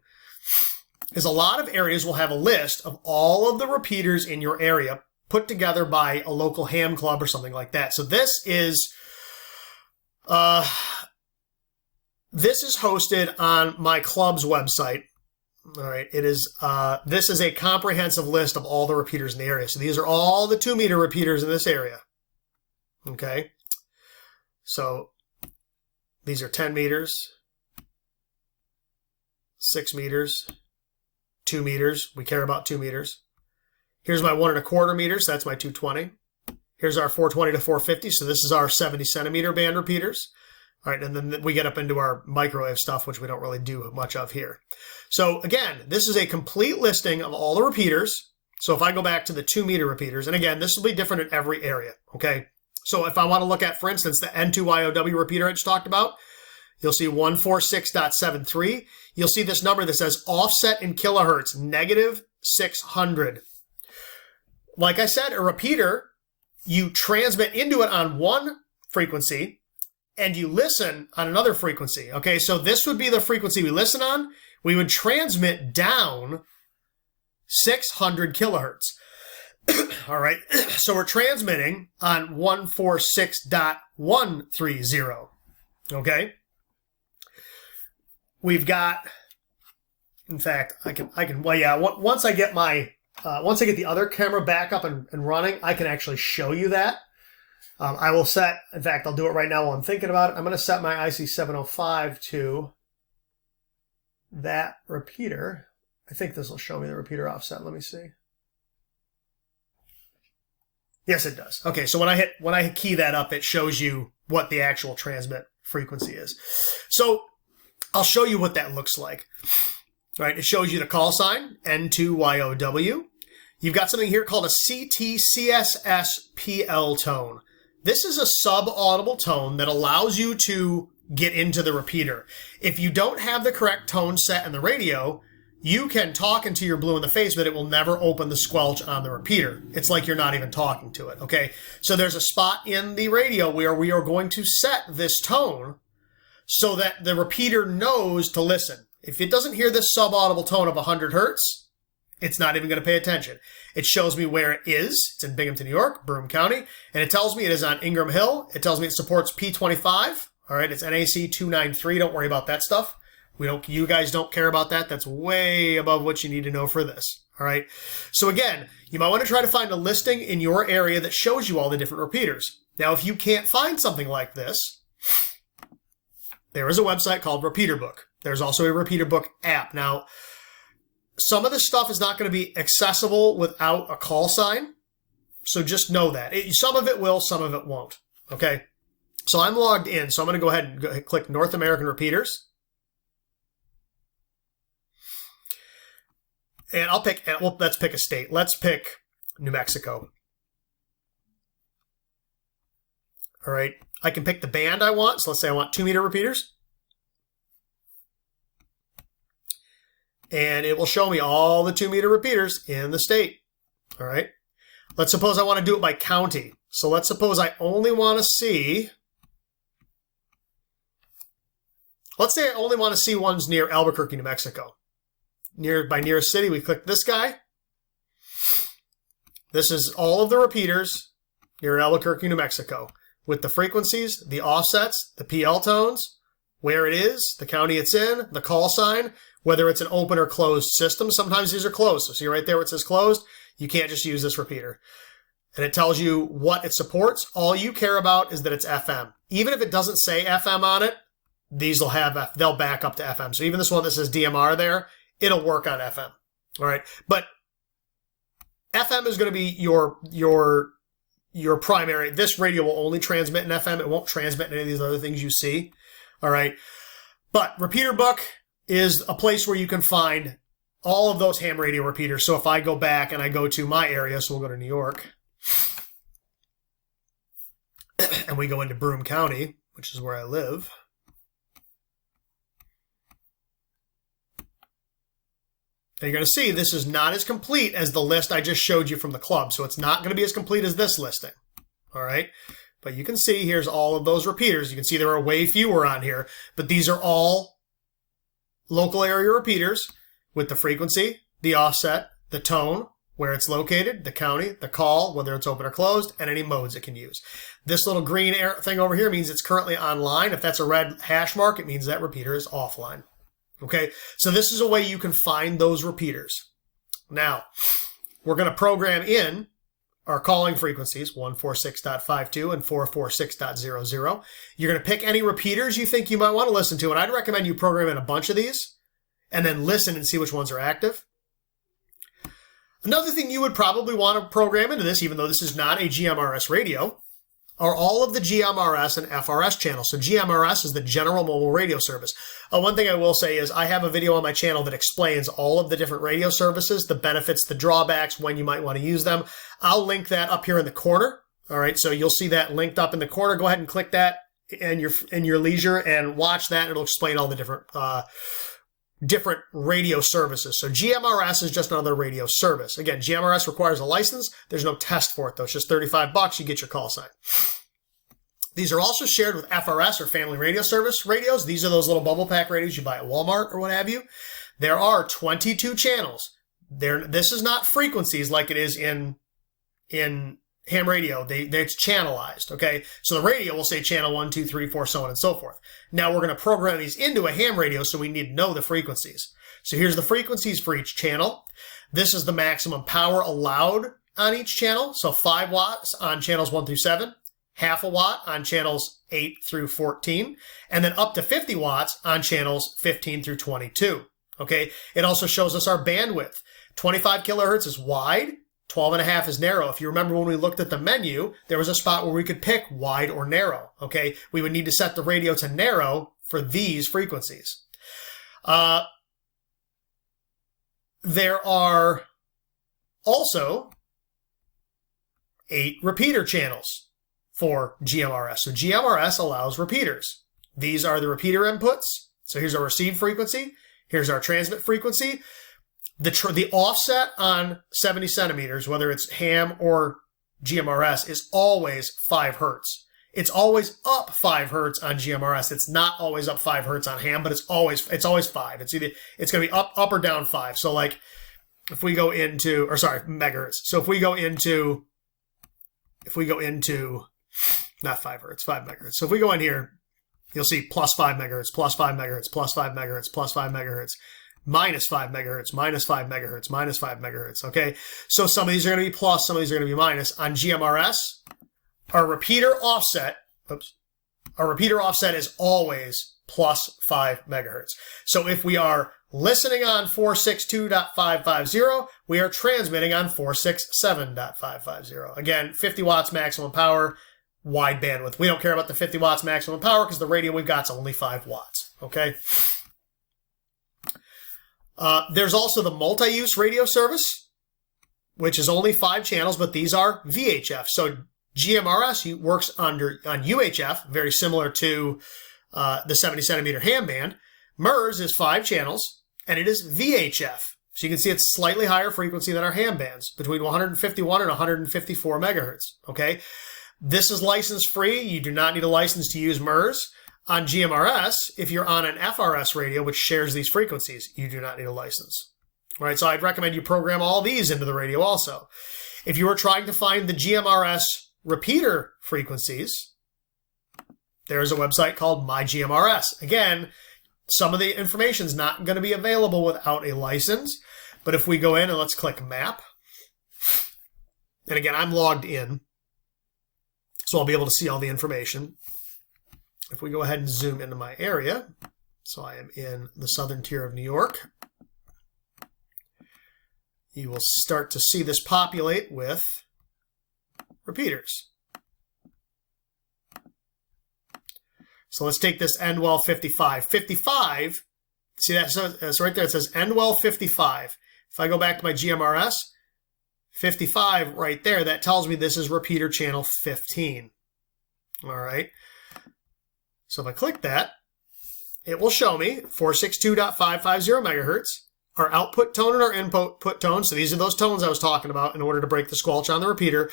is a lot of areas will have a list of all of the repeaters in your area put together by a local ham club or something like that. So this is hosted on my club's website. All right, it is. This is a comprehensive list of all the repeaters in the area. So these are all the 2-meter repeaters in this area. Okay, so these are 10 meters, 6 meters, 2 meters. We care about 2 meters. Here's my 1¼ meters. That's my 220. Here's our 420 to 450. So this is our 70 centimeter band repeaters. All right, and then we get up into our microwave stuff, which we don't really do much of here. So again, this is a complete listing of all the repeaters. So if I go back to the 2-meter repeaters, and again, this will be different in every area, okay? So if I want to look at, for instance, the N2YOW repeater I just talked about, you'll see 146.73. You'll see this number that says offset in kilohertz, -600. Like I said, a repeater, you transmit into it on one frequency, and you listen on another frequency. Okay, so this would be the frequency we listen on. We would transmit down 600 kilohertz. All right, so we're transmitting on 146.130. Okay, we've got. In fact, I can. Well, yeah. Once I get the other camera back up and running, I can actually show you that. I will set, in fact, I'll do it right now while I'm thinking about it. I'm going to set my IC705 to that repeater. I think this will show me the repeater offset. Let me see. Yes, it does. Okay, so when I key that up, it shows you what the actual transmit frequency is. So I'll show you what that looks like. All right, it shows you the call sign, N2YOW. You've got something here called a CTCSSPL tone. This is a sub-audible tone that allows you to get into the repeater. If you don't have the correct tone set in the radio, you can talk into your blue in the face, but it will never open the squelch on the repeater. It's like you're not even talking to it, okay? So there's a spot in the radio where we are going to set this tone so that the repeater knows to listen. If it doesn't hear this sub-audible tone of 100 hertz, it's not even going to pay attention. It shows me where it is. It's in Binghamton, New York, Broome County. And it tells me it is on Ingram Hill. It tells me it supports P25. All right, it's NAC 293. Don't worry about that stuff. You guys don't care about that. That's way above what you need to know for this. All right. So again, you might want to try to find a listing in your area that shows you all the different repeaters. Now, if you can't find something like this, there is a website called Repeater Book. There's also a Repeater Book app. Now, some of this stuff is not going to be accessible without a call sign. So just know that. Some of it will, some of it won't. Okay. So I'm logged in. So I'm going to go ahead and click North American Repeaters. And let's pick a state. Let's pick New Mexico. All right. I can pick the band I want. So let's say I want 2-meter repeaters. And it will show me all the 2-meter repeaters in the state. All right. Let's suppose I want to do it by county. So let's suppose I only want to see. Let's say I only want to see ones near Albuquerque, New Mexico. By nearest city, we click this guy. This is all of the repeaters You're in Albuquerque, New Mexico, with the frequencies, the offsets, the PL tones, where it is, the county it's in, the call sign, whether it's an open or closed system. Sometimes these are closed. So see right there where it says closed, you can't just use this repeater. And it tells you what it supports. All you care about is that it's FM. Even if it doesn't say FM on it, these will have, they'll back up to FM. So even this one that says DMR there, it'll work on FM. All right. But FM is going to be your primary. This radio will only transmit in FM. It won't transmit in any of these other things you see. All right. But Repeater Book is a place where you can find all of those ham radio repeaters. So if I go back and I go to my area, so we'll go to New York, and we go into Broome County, which is where I live. Now you're going to see this is not as complete as the list I just showed you from the club. So it's not going to be as complete as this listing. All right. But you can see here's all of those repeaters. You can see there are way fewer on here, but these are all local area repeaters with the frequency, the offset, the tone, where it's located, the county, the call, whether it's open or closed, and any modes it can use. This little green thing over here means it's currently online. If that's a red hash mark, it means that repeater is offline. Okay, so this is a way you can find those repeaters. Now, we're going to program in our calling frequencies, 146.52 and 446.00. You're going to pick any repeaters you think you might want to listen to, and I'd recommend you program in a bunch of these and then listen and see which ones are active. Another thing you would probably want to program into this, even though this is not a GMRS radio, are all of the GMRS and FRS channels. So GMRS is the General Mobile Radio Service. One thing I will say is I have a video on my channel that explains all of the different radio services, the benefits, the drawbacks, when you might want to use them. I'll link that up here in the corner. All right, so you'll see that linked up in the corner. Go ahead and click that in your leisure and watch that. It'll explain all the different radio services. So GMRS is just another radio service. Again, GMRS requires a license. There's no test for it, though. It's just $35. You get your call sign. These are also shared with FRS or Family Radio Service radios. These are those little bubble pack radios you buy at Walmart or what have you. There are 22 channels. This is not frequencies like it is in ham radio. It's channelized, okay? So the radio will say channel 1, 2, 3, 4, so on and so forth. Now we're going to program these into a ham radio, so we need to know the frequencies. So here's the frequencies for each channel. This is the maximum power allowed on each channel. So 5 watts on channels 1 through 7, half a watt on channels 8 through 14, and then up to 50 watts on channels 15 through 22. Okay. It also shows us our bandwidth. 25 kilohertz is wide. 12.5 is narrow. If you remember when we looked at the menu, there was a spot where we could pick wide or narrow. Okay. We would need to set the radio to narrow for these frequencies. There are also 8 repeater channels for GMRS. So GMRS allows repeaters. These are the repeater inputs. So here's our receive frequency. Here's our transmit frequency. The offset on 70 centimeters, whether it's ham or GMRS, is always 5 hertz. It's always up 5 hertz on GMRS. It's not always up 5 hertz on ham, but it's always 5. It's going to be up or down 5. So like if we go into, or sorry, megahertz. So if we go into not 5 hertz, 5 megahertz. So if we go in here, you'll see plus 5 megahertz, plus 5 megahertz, plus 5 megahertz, plus 5 megahertz. Minus 5 megahertz, minus 5 megahertz, minus 5 megahertz, okay? So some of these are going to be plus, some of these are going to be minus. On GMRS, our repeater offset is always plus 5 megahertz. So if we are listening on 462.550, we are transmitting on 467.550. Again, 50 watts maximum power, wide bandwidth. We don't care about the 50 watts maximum power because the radio we've got is only 5 watts, okay? There's also the multi-use radio service, which is only 5 channels, but these are VHF. So GMRS works on UHF, very similar to the 70 centimeter ham band. MURS is 5 channels, and it is VHF. So you can see it's slightly higher frequency than our ham bands, between 151 and 154 megahertz. Okay, this is license free. You do not need a license to use MURS. On GMRS, if you're on an FRS radio, which shares these frequencies, you do not need a license. All right, so I'd recommend you program all these into the radio also. If you are trying to find the GMRS repeater frequencies, there's a website called My GMRS. Again, some of the information is not going to be available without a license. But if we go in and let's click map, and again, I'm logged in, so I'll be able to see all the information. If we go ahead and zoom into my area, so I am in the southern tier of New York, you will start to see this populate with repeaters. So let's take this end well 55. 55, see that? So that's right there. It says end well 55. If I go back to my GMRS, 55 right there, that tells me this is repeater channel 15. All right. So if I click that, it will show me 462.550 megahertz, our output tone and our input tone. So these are those tones I was talking about in order to break the squelch on the repeater.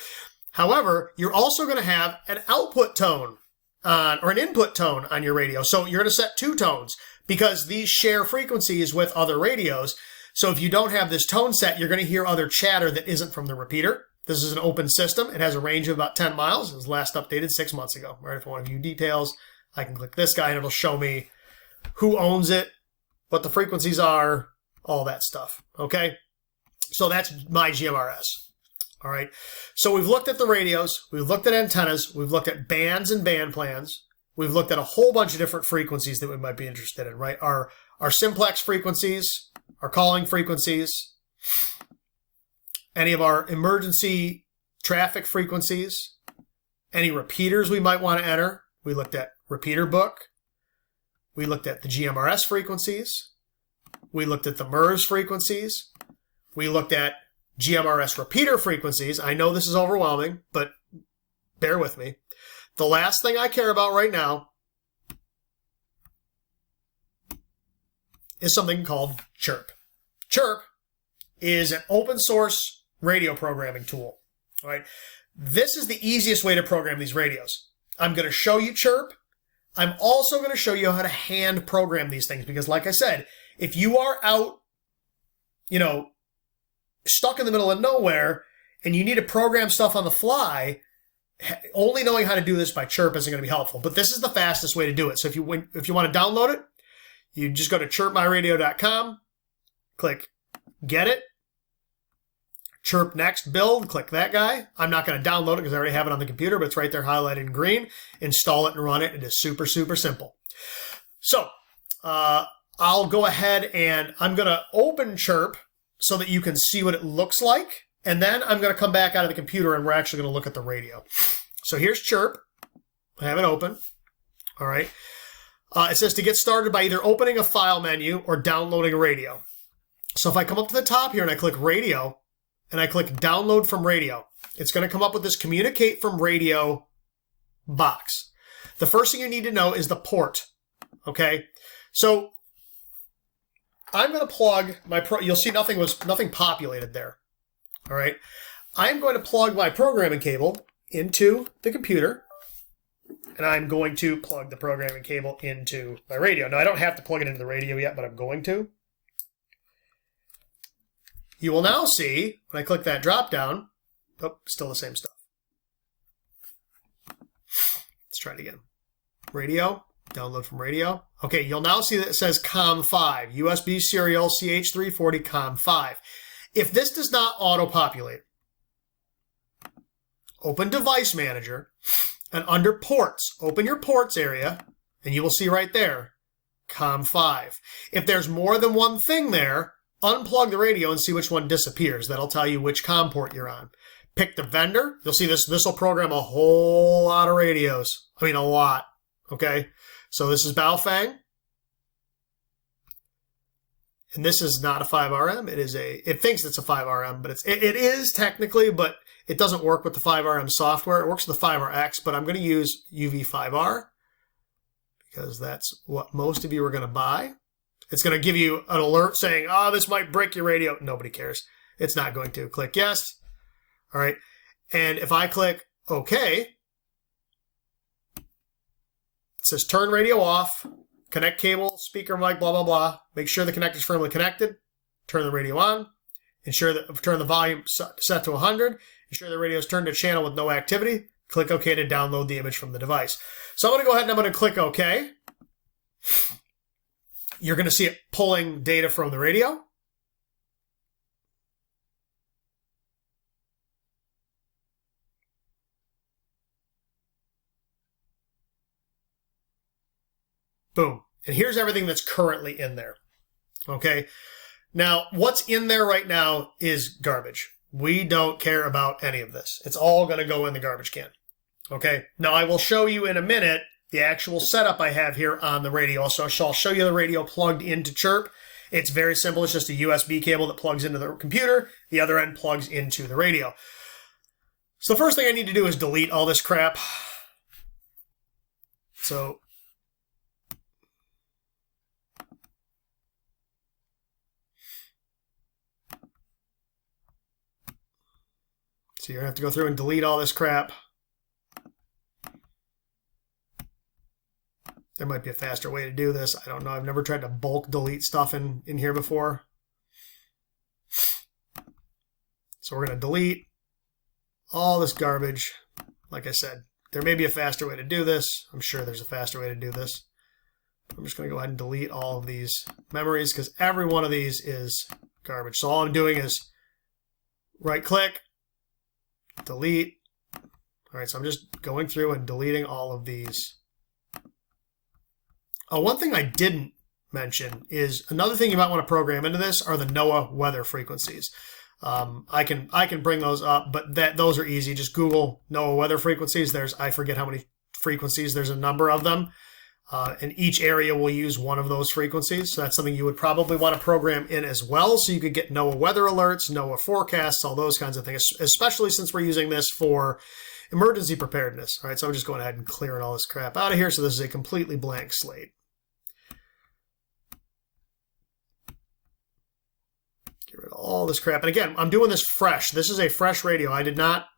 However, you're also going to have an output tone or an input tone on your radio. So you're going to set two tones because these share frequencies with other radios. So if you don't have this tone set, you're going to hear other chatter that isn't from the repeater. This is an open system. It has a range of about 10 miles. It was last updated 6 months ago. Right? If I want to view details, I can click this guy and it'll show me who owns it, what the frequencies are, all that stuff. Okay? So that's my GMRS. All right. So we've looked at the radios. We've looked at antennas. We've looked at bands and band plans. We've looked at a whole bunch of different frequencies that we might be interested in, right? Our simplex frequencies, our calling frequencies, any of our emergency traffic frequencies, any repeaters we might want to enter. We looked at repeater book. We looked at the GMRS frequencies. We looked at the MURS frequencies. We looked at GMRS repeater frequencies. I know this is overwhelming, but bear with me. The last thing I care about right now is something called Chirp. Chirp is an open source radio programming tool. All right. This is the easiest way to program these radios. I'm going to show you Chirp. I'm also going to show you how to hand program these things because, like I said, if you are out, stuck in the middle of nowhere and you need to program stuff on the fly, only knowing how to do this by Chirp isn't going to be helpful. But this is the fastest way to do it. So if you want to download it, you just go to chirpmyradio.com, click get it, Chirp next build, click that guy. I'm not going to download it because I already have it on the computer, but it's right there highlighted in green. Install it and run it. It is super, super simple. So I'll go ahead and I'm going to open Chirp so that you can see what it looks like. And then I'm going to come back out of the computer and we're actually going to look at the radio. So here's Chirp. I have it open. All right. It says to get started by either opening a file menu or downloading a radio. So if I come up to the top here and I click radio and I click download from radio, it's going to come up with this communicate from radio box. The first thing you need to know is the port. Okay. So I'm going to plug my you'll see nothing populated there. All right. I'm going to plug my programming cable into the computer, and I'm going to plug the programming cable into my radio. Now, I don't have to plug it into the radio yet, but I'm going to. You will now see, when I click that drop down, oh, still the same stuff. Let's try it again. Radio, download from radio. Okay, you'll now see that it says COM5, USB serial CH340 COM5. If this does not auto-populate, open Device Manager, and under Ports, open your Ports area, and you will see right there, COM5. If there's more than one thing there, unplug the radio and see which one disappears. That'll tell you which COM port you're on. Pick the vendor. You'll see this will program a whole lot of radios. I mean, a lot. Okay? So this is Baofeng. And this is not a 5RM. It thinks it's a 5RM, but it is technically, but it doesn't work with the 5RM software. It works with the 5RX, but I'm going to use UV5R because that's what most of you are going to buy. It's going to give you an alert saying, oh, this might break your radio. Nobody cares. It's not going to. Click yes. All right. And if I click OK, it says turn radio off, connect cable, speaker, mic, blah, blah, blah. Make sure the connector is firmly connected. Turn the radio on. Turn the volume set to 100. Ensure the radio is turned to channel with no activity. Click OK to download the image from the device. So I'm going to go ahead and I'm going to click OK. You're going to see it pulling data from the radio. Boom. And here's everything that's currently in there. Okay. Now, what's in there right now is garbage. We don't care about any of this. It's all going to go in the garbage can. Okay. Now, I will show you in a minute the actual setup I have here on the radio. So I'll show you the radio plugged into Chirp. It's very simple. It's just a USB cable that plugs into the computer. The other end plugs into the radio. So the first thing I need to do is delete all this crap. So you're going to have to go through and delete all this crap. There might be a faster way to do this. I don't know. I've never tried to bulk delete stuff in here before. So we're going to delete all this garbage. Like I said, there may be a faster way to do this. I'm sure there's a faster way to do this. I'm just going to go ahead and delete all of these memories because every one of these is garbage. So all I'm doing is right click, delete. All right, so I'm just going through and deleting all of these. One thing I didn't mention is another thing you might want to program into this are the NOAA weather frequencies. I can bring those up, but those are easy. Just Google NOAA weather frequencies. I forget how many frequencies. There's a number of them, and each area will use one of those frequencies. So that's something you would probably want to program in as well, so you could get NOAA weather alerts, NOAA forecasts, all those kinds of things. Especially since we're using this for emergency preparedness. All right, so I'm just going ahead and clearing all this crap out of here. So this is a completely blank slate. Get rid of all this crap. And again, I'm doing this fresh. This is a fresh radio.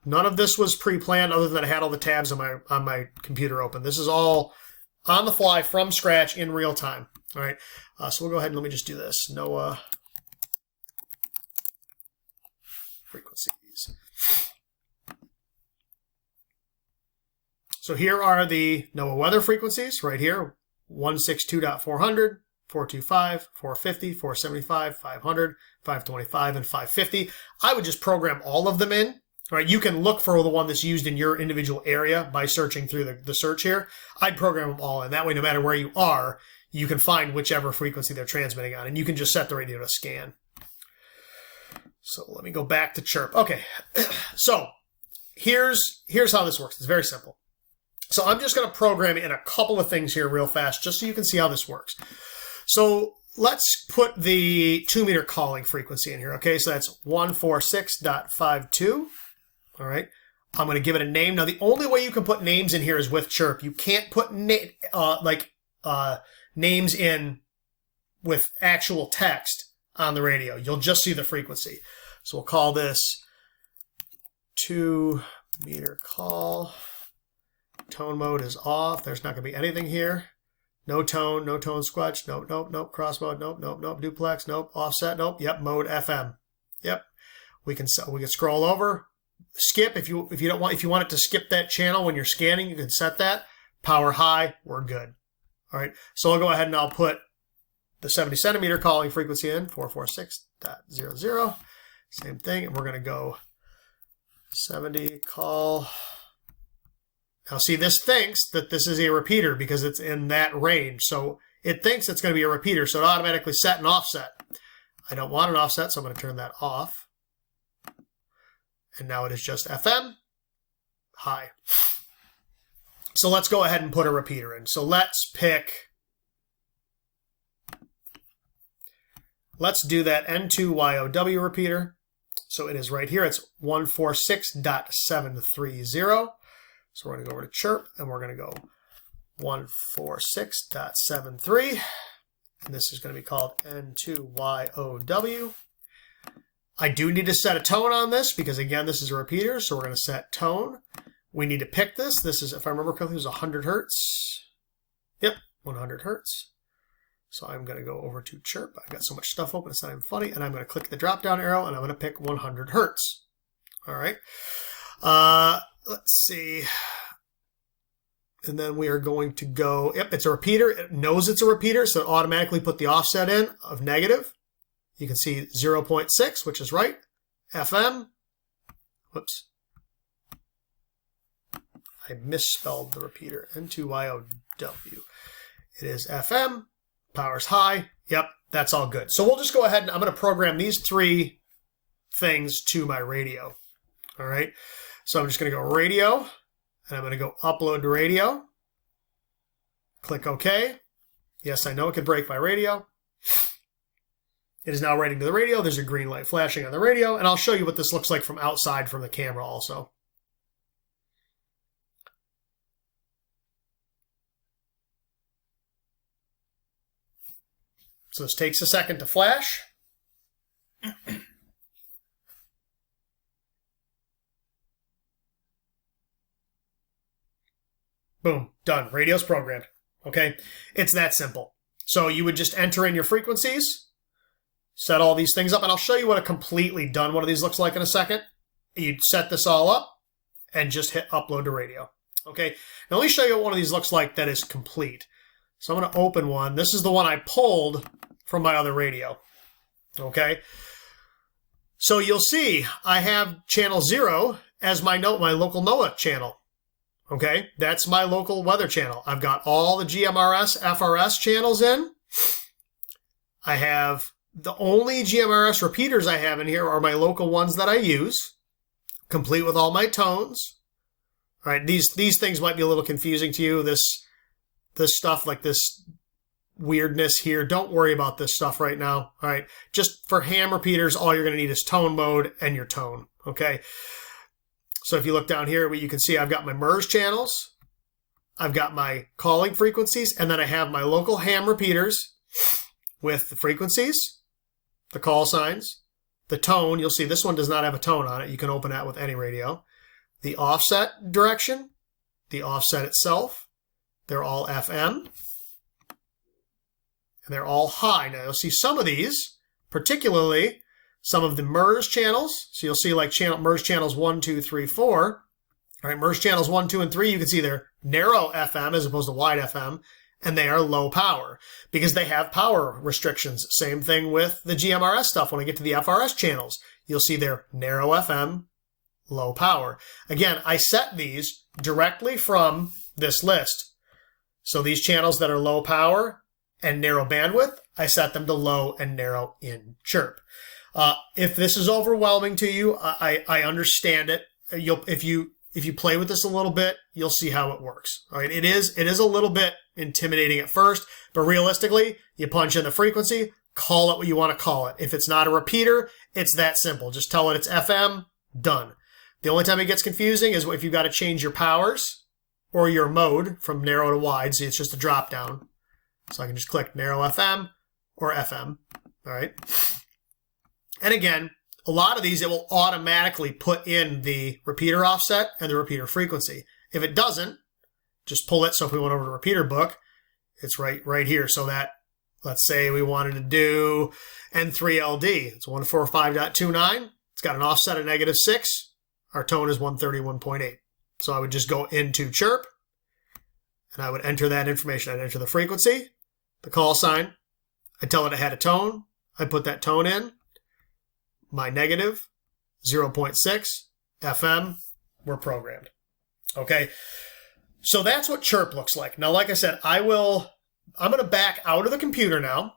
None of this was pre-planned other than I had all the tabs on my computer open. This is all on the fly from scratch in real time. All right. So we'll go ahead and let me just do this. NOAA frequencies. So here are the NOAA weather frequencies right here. 162.400, 425, 450, 475, 500, 525, and 550. I would just program all of them in. All right, you can look for the one that's used in your individual area by searching through the search here. I'd program them all in. That way, no matter where you are, you can find whichever frequency they're transmitting on, and you can just set the radio to scan. So let me go back to Chirp. Okay, so here's how this works. It's very simple. So I'm just going to program in a couple of things here real fast, just so you can see how this works. So let's put the 2-meter calling frequency in here. Okay, so that's 146.52. All right. I'm going to give it a name. Now, the only way you can put names in here is with Chirp. You can't put names in with actual text on the radio. You'll just see the frequency. So we'll call this 2-meter call. Tone mode is off. There's not going to be anything here. No tone squelch. Nope. Cross mode. Nope. Duplex. Nope. Offset. Nope. Yep. Mode FM. Yep. We can scroll over. Skip if you want it to skip that channel when you're scanning, you can set that. Power high. We're good. All right. So I'll go ahead and I'll put the 70 centimeter calling frequency in 446.00. Same thing, and we're going to go 70 call. Now, see, this thinks that this is a repeater because it's in that range. So it thinks it's going to be a repeater, so it automatically set an offset. I don't want an offset, so I'm going to turn that off. And now it is just FM, high. So let's go ahead and put a repeater in. So let's do that N2YOW repeater. So it is right here. It's 146.730. So we're going to go over to Chirp, and we're going to go 146.73. And this is going to be called N2YOW. I do need to set a tone on this because, again, this is a repeater. So we're going to set tone. We need to pick this. This is, if I remember correctly, it was 100 hertz. Yep, 100 hertz. So I'm going to go over to Chirp. I've got so much stuff open, it's not even funny. And I'm going to click the drop-down arrow, and I'm going to pick 100 hertz. All right. let's see. And then we are going to go, yep, it's a repeater. It knows it's a repeater, so it automatically put the offset in of negative. You can see 0.6, which is right. FM. Whoops. I misspelled the repeater. N2YOW. It is FM. Power's high. Yep, that's all good. So we'll just go ahead and I'm going to program these 3 things to my radio. All right. So I'm just going to go radio. And I'm going to go upload to radio. Click OK. Yes, I know it could break my radio. It is now writing to the radio. There's a green light flashing on the radio. And I'll show you what this looks like from outside from the camera also. So this takes a second to flash. Boom, done. Radio's programmed. Okay, it's that simple. So you would just enter in your frequencies, set all these things up, and I'll show you what a completely done one of these looks like in a second. You'd set this all up and just hit upload to radio. Okay, now let me show you what one of these looks like that is complete. So I'm going to open one. This is the one I pulled from my other radio. Okay, so you'll see I have channel 0 as my local NOAA channel. Okay, that's my local weather channel. I've got all the GMRS, FRS channels in. I have the only GMRS repeaters I have in here are my local ones that I use, complete with all my tones. All right, these things might be a little confusing to you. This stuff, like this weirdness here, don't worry about this stuff right now. All right, just for ham repeaters, all you're going to need is tone mode and your tone. Okay. So if you look down here, you can see I've got my MURS channels, I've got my calling frequencies, and then I have my local ham repeaters with the frequencies, the call signs, the tone. You'll see this one does not have a tone on it. You can open that with any radio. The offset direction, the offset itself, they're all FM, and they're all high. Now you'll see some of these, particularly some of the MURS channels. So you'll see like MURS channels 1, 2, 3, 4. All right, MURS channels 1, 2, and 3, you can see they're narrow FM as opposed to wide FM, and they are low power because they have power restrictions. Same thing with the GMRS stuff. When I get to the FRS channels, you'll see they're narrow FM, low power. Again, I set these directly from this list. So these channels that are low power and narrow bandwidth, I set them to low and narrow in Chirp. If this is overwhelming to you, I understand it. If you play with this a little bit, you'll see how it works. All right, it is a little bit intimidating at first, but realistically, you punch in the frequency, call it what you want to call it. If it's not a repeater, it's that simple. Just tell it it's FM, done. The only time it gets confusing is if you've got to change your powers or your mode from narrow to wide. See, it's just a drop down. So I can just click narrow FM or FM. All right. And again, a lot of these, it will automatically put in the repeater offset and the repeater frequency. If it doesn't, just pull it. So if we went over to repeater book, it's right here. So that, let's say we wanted to do N3LD. It's 145.29. It's got an offset of -6. Our tone is 131.8. So I would just go into Chirp, and I would enter that information. I'd enter the frequency, the call sign. I'd tell it it had a tone. I'd put that tone in. My negative, 0.6, FM, we're programmed. Okay, so that's what Chirp looks like. Now, like I said, I'm going to back out of the computer now,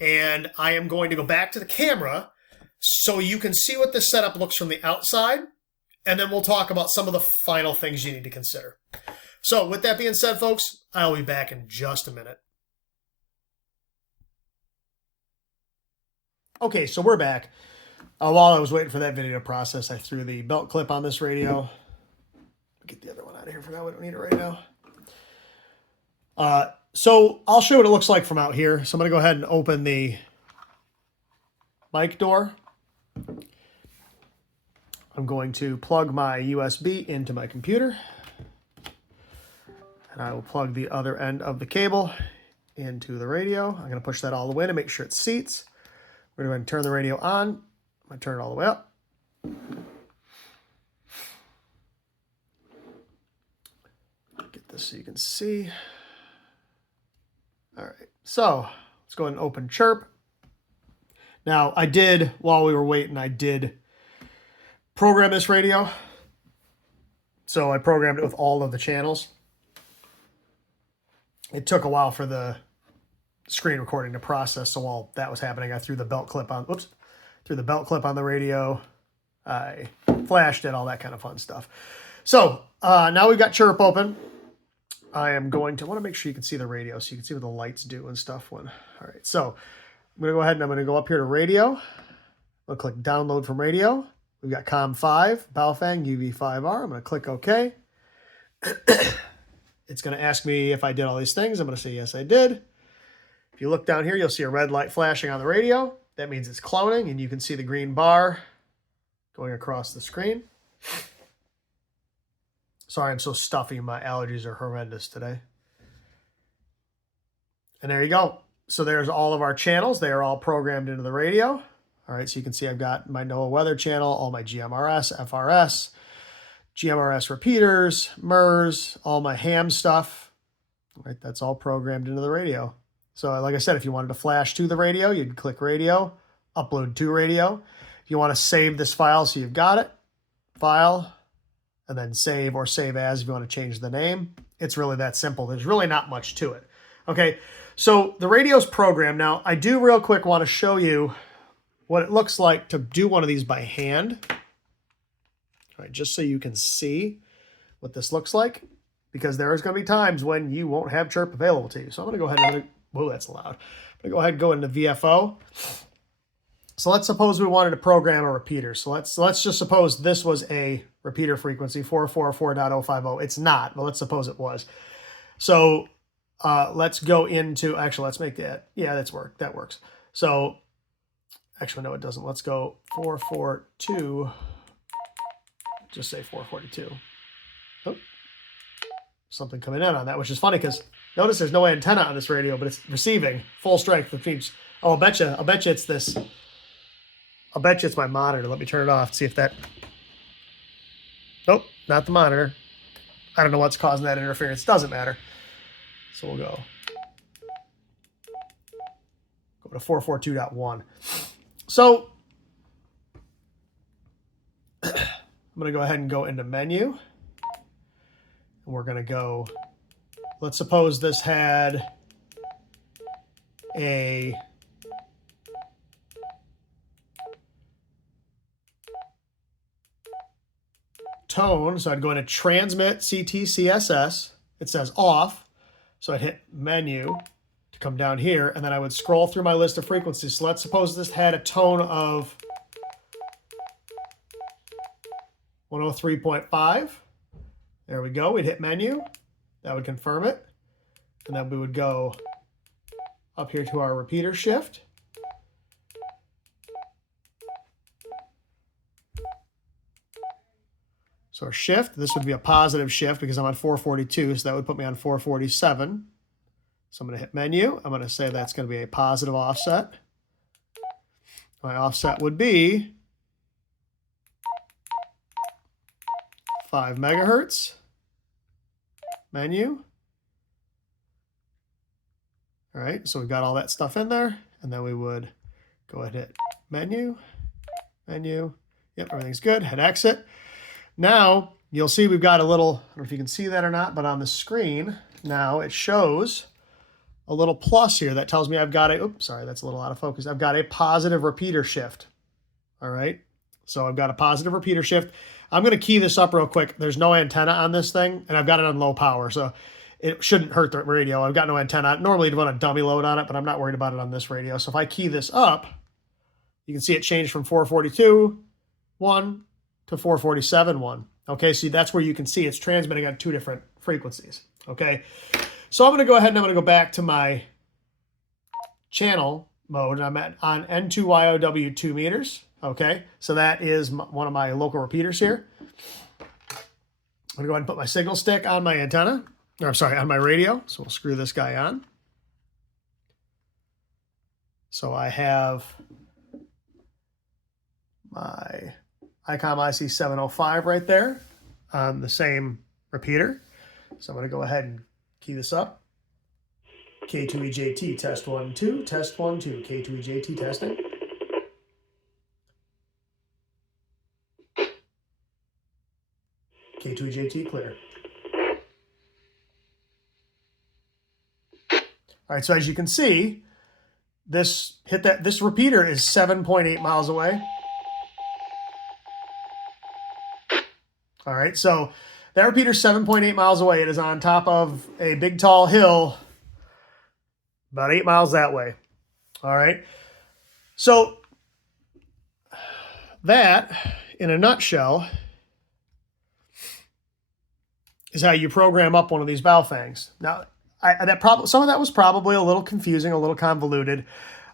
and I am going to go back to the camera so you can see what this setup looks from the outside, and then we'll talk about some of the final things you need to consider. So with that being said, folks, I'll be back in just a minute. Okay, so we're back. While I was waiting for that video to process, I threw the belt clip on this radio. Get the other one out of here for now. We don't need it right now. So I'll show you what it looks like from out here. So I'm going to go ahead and open the mic door. I'm going to plug my USB into my computer. And I will plug the other end of the cable into the radio. I'm going to push that all the way to make sure it seats. We're going to turn the radio on. I'm going to turn it all the way up. this so you can see. All right, so let's go ahead and open Chirp. Now, I did, while we were waiting, I did program this radio. So I programmed it with all of the channels. It took a while for the screen recording to process, so while that was happening, I threw the belt clip on, threw the belt clip on the radio. I flashed it, all that kind of fun stuff. So now we've got Chirp open. I want to make sure you can see the radio so you can see what the lights do and stuff. All right, so I'm going to go ahead and I'm going to go up here to radio. I'll click download from radio. We've got COM5, Baofeng, UV5R. I'm going to click OK. It's going to ask me if I did all these things. I'm going to say yes, I did. If you look down here, you'll see a red light flashing on the radio. That means it's cloning, and you can see the green bar going across the screen. Sorry, I'm so stuffy. My allergies are horrendous today. And there you go. So there's all of our channels. They are all programmed into the radio. All right, so you can see I've got my NOAA weather channel, all my GMRS, FRS, GMRS repeaters, MURS, all my ham stuff. All right, that's all programmed into the radio. So like I said, if you wanted to flash to the radio, you'd click radio, upload to radio. If you want to save this file so you've got it, file, and then save or save as if you want to change the name. It's really that simple. There's really not much to it. Okay, so the radio's programmed. Now, I do real quick want to show you what it looks like to do one of these by hand. All right, just so you can see what this looks like, because there is going to be times when you won't have Chirp available to you. So I'm going to go ahead and, whoa, that's loud. I'm going to go ahead and go into VFO. So let's suppose we wanted to program a repeater. So let's just suppose this was a repeater frequency, 444.050. It's not, but let's suppose it was. So let's go into, actually, let's make that, yeah, that works. So actually, no, it doesn't. Let's go 442, just say 442. Oh, something coming in on that, which is funny because notice there's no antenna on this radio, but it's receiving full strength, which means, oh, I'll bet you it's this. I'll bet you it's my monitor. Let me turn it off, see if that, nope, not the monitor. I don't know what's causing that interference. Doesn't matter. So we'll go to 442.1. So I'm going to go ahead and go into menu. And we're going to go, let's suppose this had a tone. So I'd go into transmit CTCSS. It says off. So I'd hit menu to come down here, and then I would scroll through my list of frequencies. So let's suppose this had a tone of 103.5. There we go. We'd hit menu. That would confirm it. And then we would go up here to our repeater shift. So our shift, this would be a positive shift because I'm on 442, so that would put me on 447. So I'm going to hit menu. I'm going to say that's going to be a positive offset. My offset would be 5 megahertz. Menu. All right, so we've got all that stuff in there, and then we would go ahead and hit menu, menu. Yep, everything's good. Hit exit. Now, you'll see we've got a little, I don't know if you can see that or not, but on the screen, now it shows a little plus here that tells me I've got a, oops, sorry, that's a little out of focus. I've got a positive repeater shift. All right, so I've got a positive repeater shift. I'm going to key this up real quick. There's no antenna on this thing, and I've got it on low power, so it shouldn't hurt the radio. I've got no antenna. Normally you'd run a dummy load on it, but I'm not worried about it on this radio. So if I key this up, you can see it changed from 442.1 to 447.1. Okay, see, that's where you can see it's transmitting on 2 different frequencies. Okay, so I'm going to go ahead and I'm going to go back to my channel mode. I'm on N2YOW 2 meters. Okay, so that is one of my local repeaters here. I'm going to go ahead and put my signal stick on my antenna, or I'm sorry, on my radio. So we'll screw this guy on. So I have my ICOM IC705 right there on the same repeater. So I'm going to go ahead and key this up. K2EJT, test 1, 2, test 1, 2, K2EJT testing. K2EJT clear. All right, so as you can see, this repeater is 7.8 miles away. All right, so that repeater's 7.8 miles away. It is on top of a big tall hill about 8 miles that way. All right, so that, in a nutshell, is how you program up one of these Baofengs. Now, some of that was probably a little confusing, a little convoluted.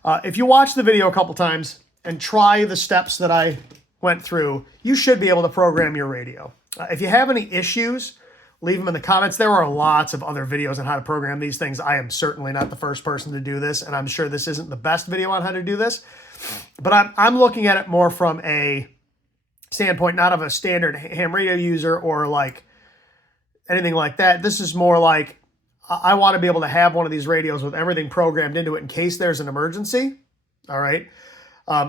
If you watch the video a couple times and try the steps that I went through, you should be able to program your radio. If you have any issues, leave them in the comments. There are lots of other videos on how to program these things. I am certainly not the first person to do this, and I'm sure this isn't the best video on how to do this. But I'm looking at it more from a standpoint, not of a standard ham radio user or like anything like that. This is more like, I want to be able to have one of these radios with everything programmed into it in case there's an emergency. All right.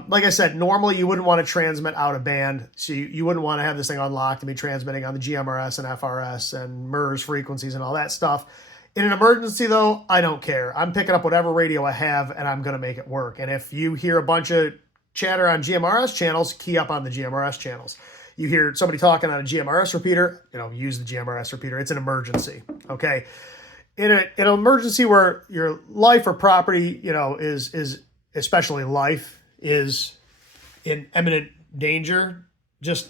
Like I said, normally you wouldn't want to transmit out of band. So you wouldn't want to have this thing unlocked and be transmitting on the GMRS and FRS and MURS frequencies and all that stuff. In an emergency, though, I don't care. I'm picking up whatever radio I have, and I'm going to make it work. And if you hear a bunch of chatter on GMRS channels, key up on the GMRS channels. You hear somebody talking on a GMRS repeater, use the GMRS repeater. It's an emergency, okay? In an emergency where your life or property, is especially life, is in imminent danger, just,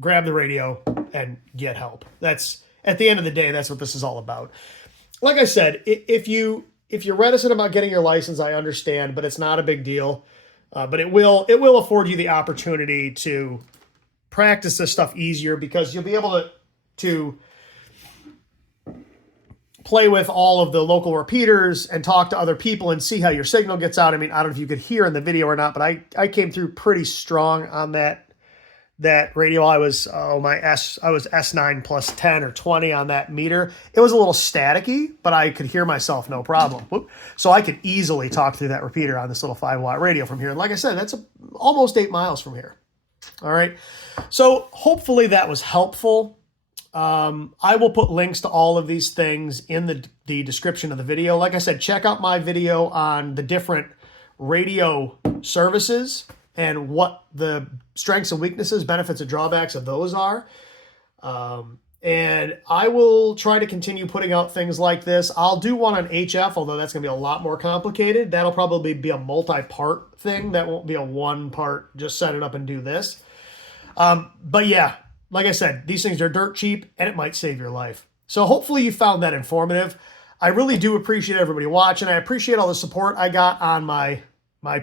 grab the radio and get help. That's, at the end of the day, that's what this is all about. Like I said, if you're reticent about getting your license, I understand, but it's not a big deal. But it will afford you the opportunity to practice this stuff easier, because you'll be able to play with all of the local repeaters and talk to other people and see how your signal gets out. I mean, I don't know if you could hear in the video or not, but I came through pretty strong on that radio. I was S9 plus 10 or 20 on that meter. It was a little staticky, but I could hear myself no problem. So I could easily talk through that repeater on this little 5-watt radio from here. And like I said, that's almost 8 miles from here. All right. So hopefully that was helpful. I will put links to all of these things in the description of the video. Like I said, check out my video on the different radio services and what the strengths and weaknesses, benefits and drawbacks of those are. And I will try to continue putting out things like this. I'll do one on HF, although that's going to be a lot more complicated. That'll probably be a multi-part thing. That won't be a one-part, just set it up and do this. But yeah, like I said, these things are dirt cheap, and it might save your life. So hopefully you found that informative. I really do appreciate everybody watching. I appreciate all the support I got on my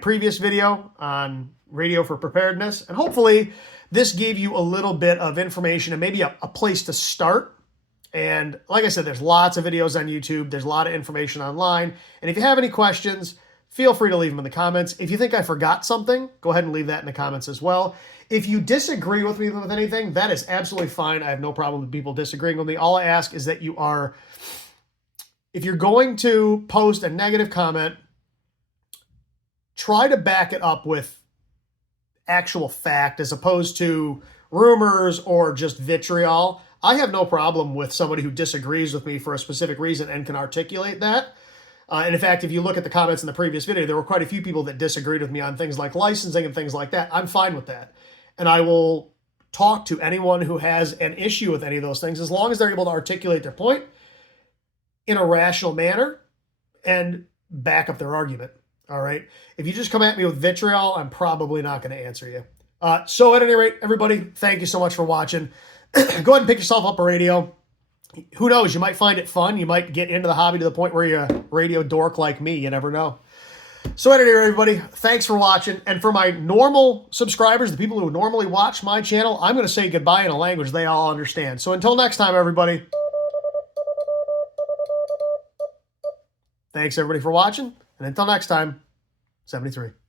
previous video on radio for preparedness. And hopefully this gave you a little bit of information and maybe a place to start. And like I said, there's lots of videos on YouTube. There's a lot of information online. And if you have any questions, feel free to leave them in the comments. If you think I forgot something, go ahead and leave that in the comments as well. If you disagree with me with anything, that is absolutely fine. I have no problem with people disagreeing with me. All I ask is that if you're going to post a negative comment, try to back it up with actual fact as opposed to rumors or just vitriol. I have no problem with somebody who disagrees with me for a specific reason and can articulate that. And in fact, if you look at the comments in the previous video, there were quite a few people that disagreed with me on things like licensing and things like that. I'm fine with that. And I will talk to anyone who has an issue with any of those things, as long as they're able to articulate their point in a rational manner and back up their argument. All right. If you just come at me with vitriol, I'm probably not going to answer you. So at any rate, everybody, thank you so much for watching. Go ahead and pick yourself up a radio. Who knows? You might find it fun. You might get into the hobby to the point where you're a radio dork like me. You never know. So at any rate, everybody, thanks for watching. And for my normal subscribers, the people who normally watch my channel, I'm going to say goodbye in a language they all understand. So until next time, everybody. Thanks, everybody, for watching. And until next time, 73.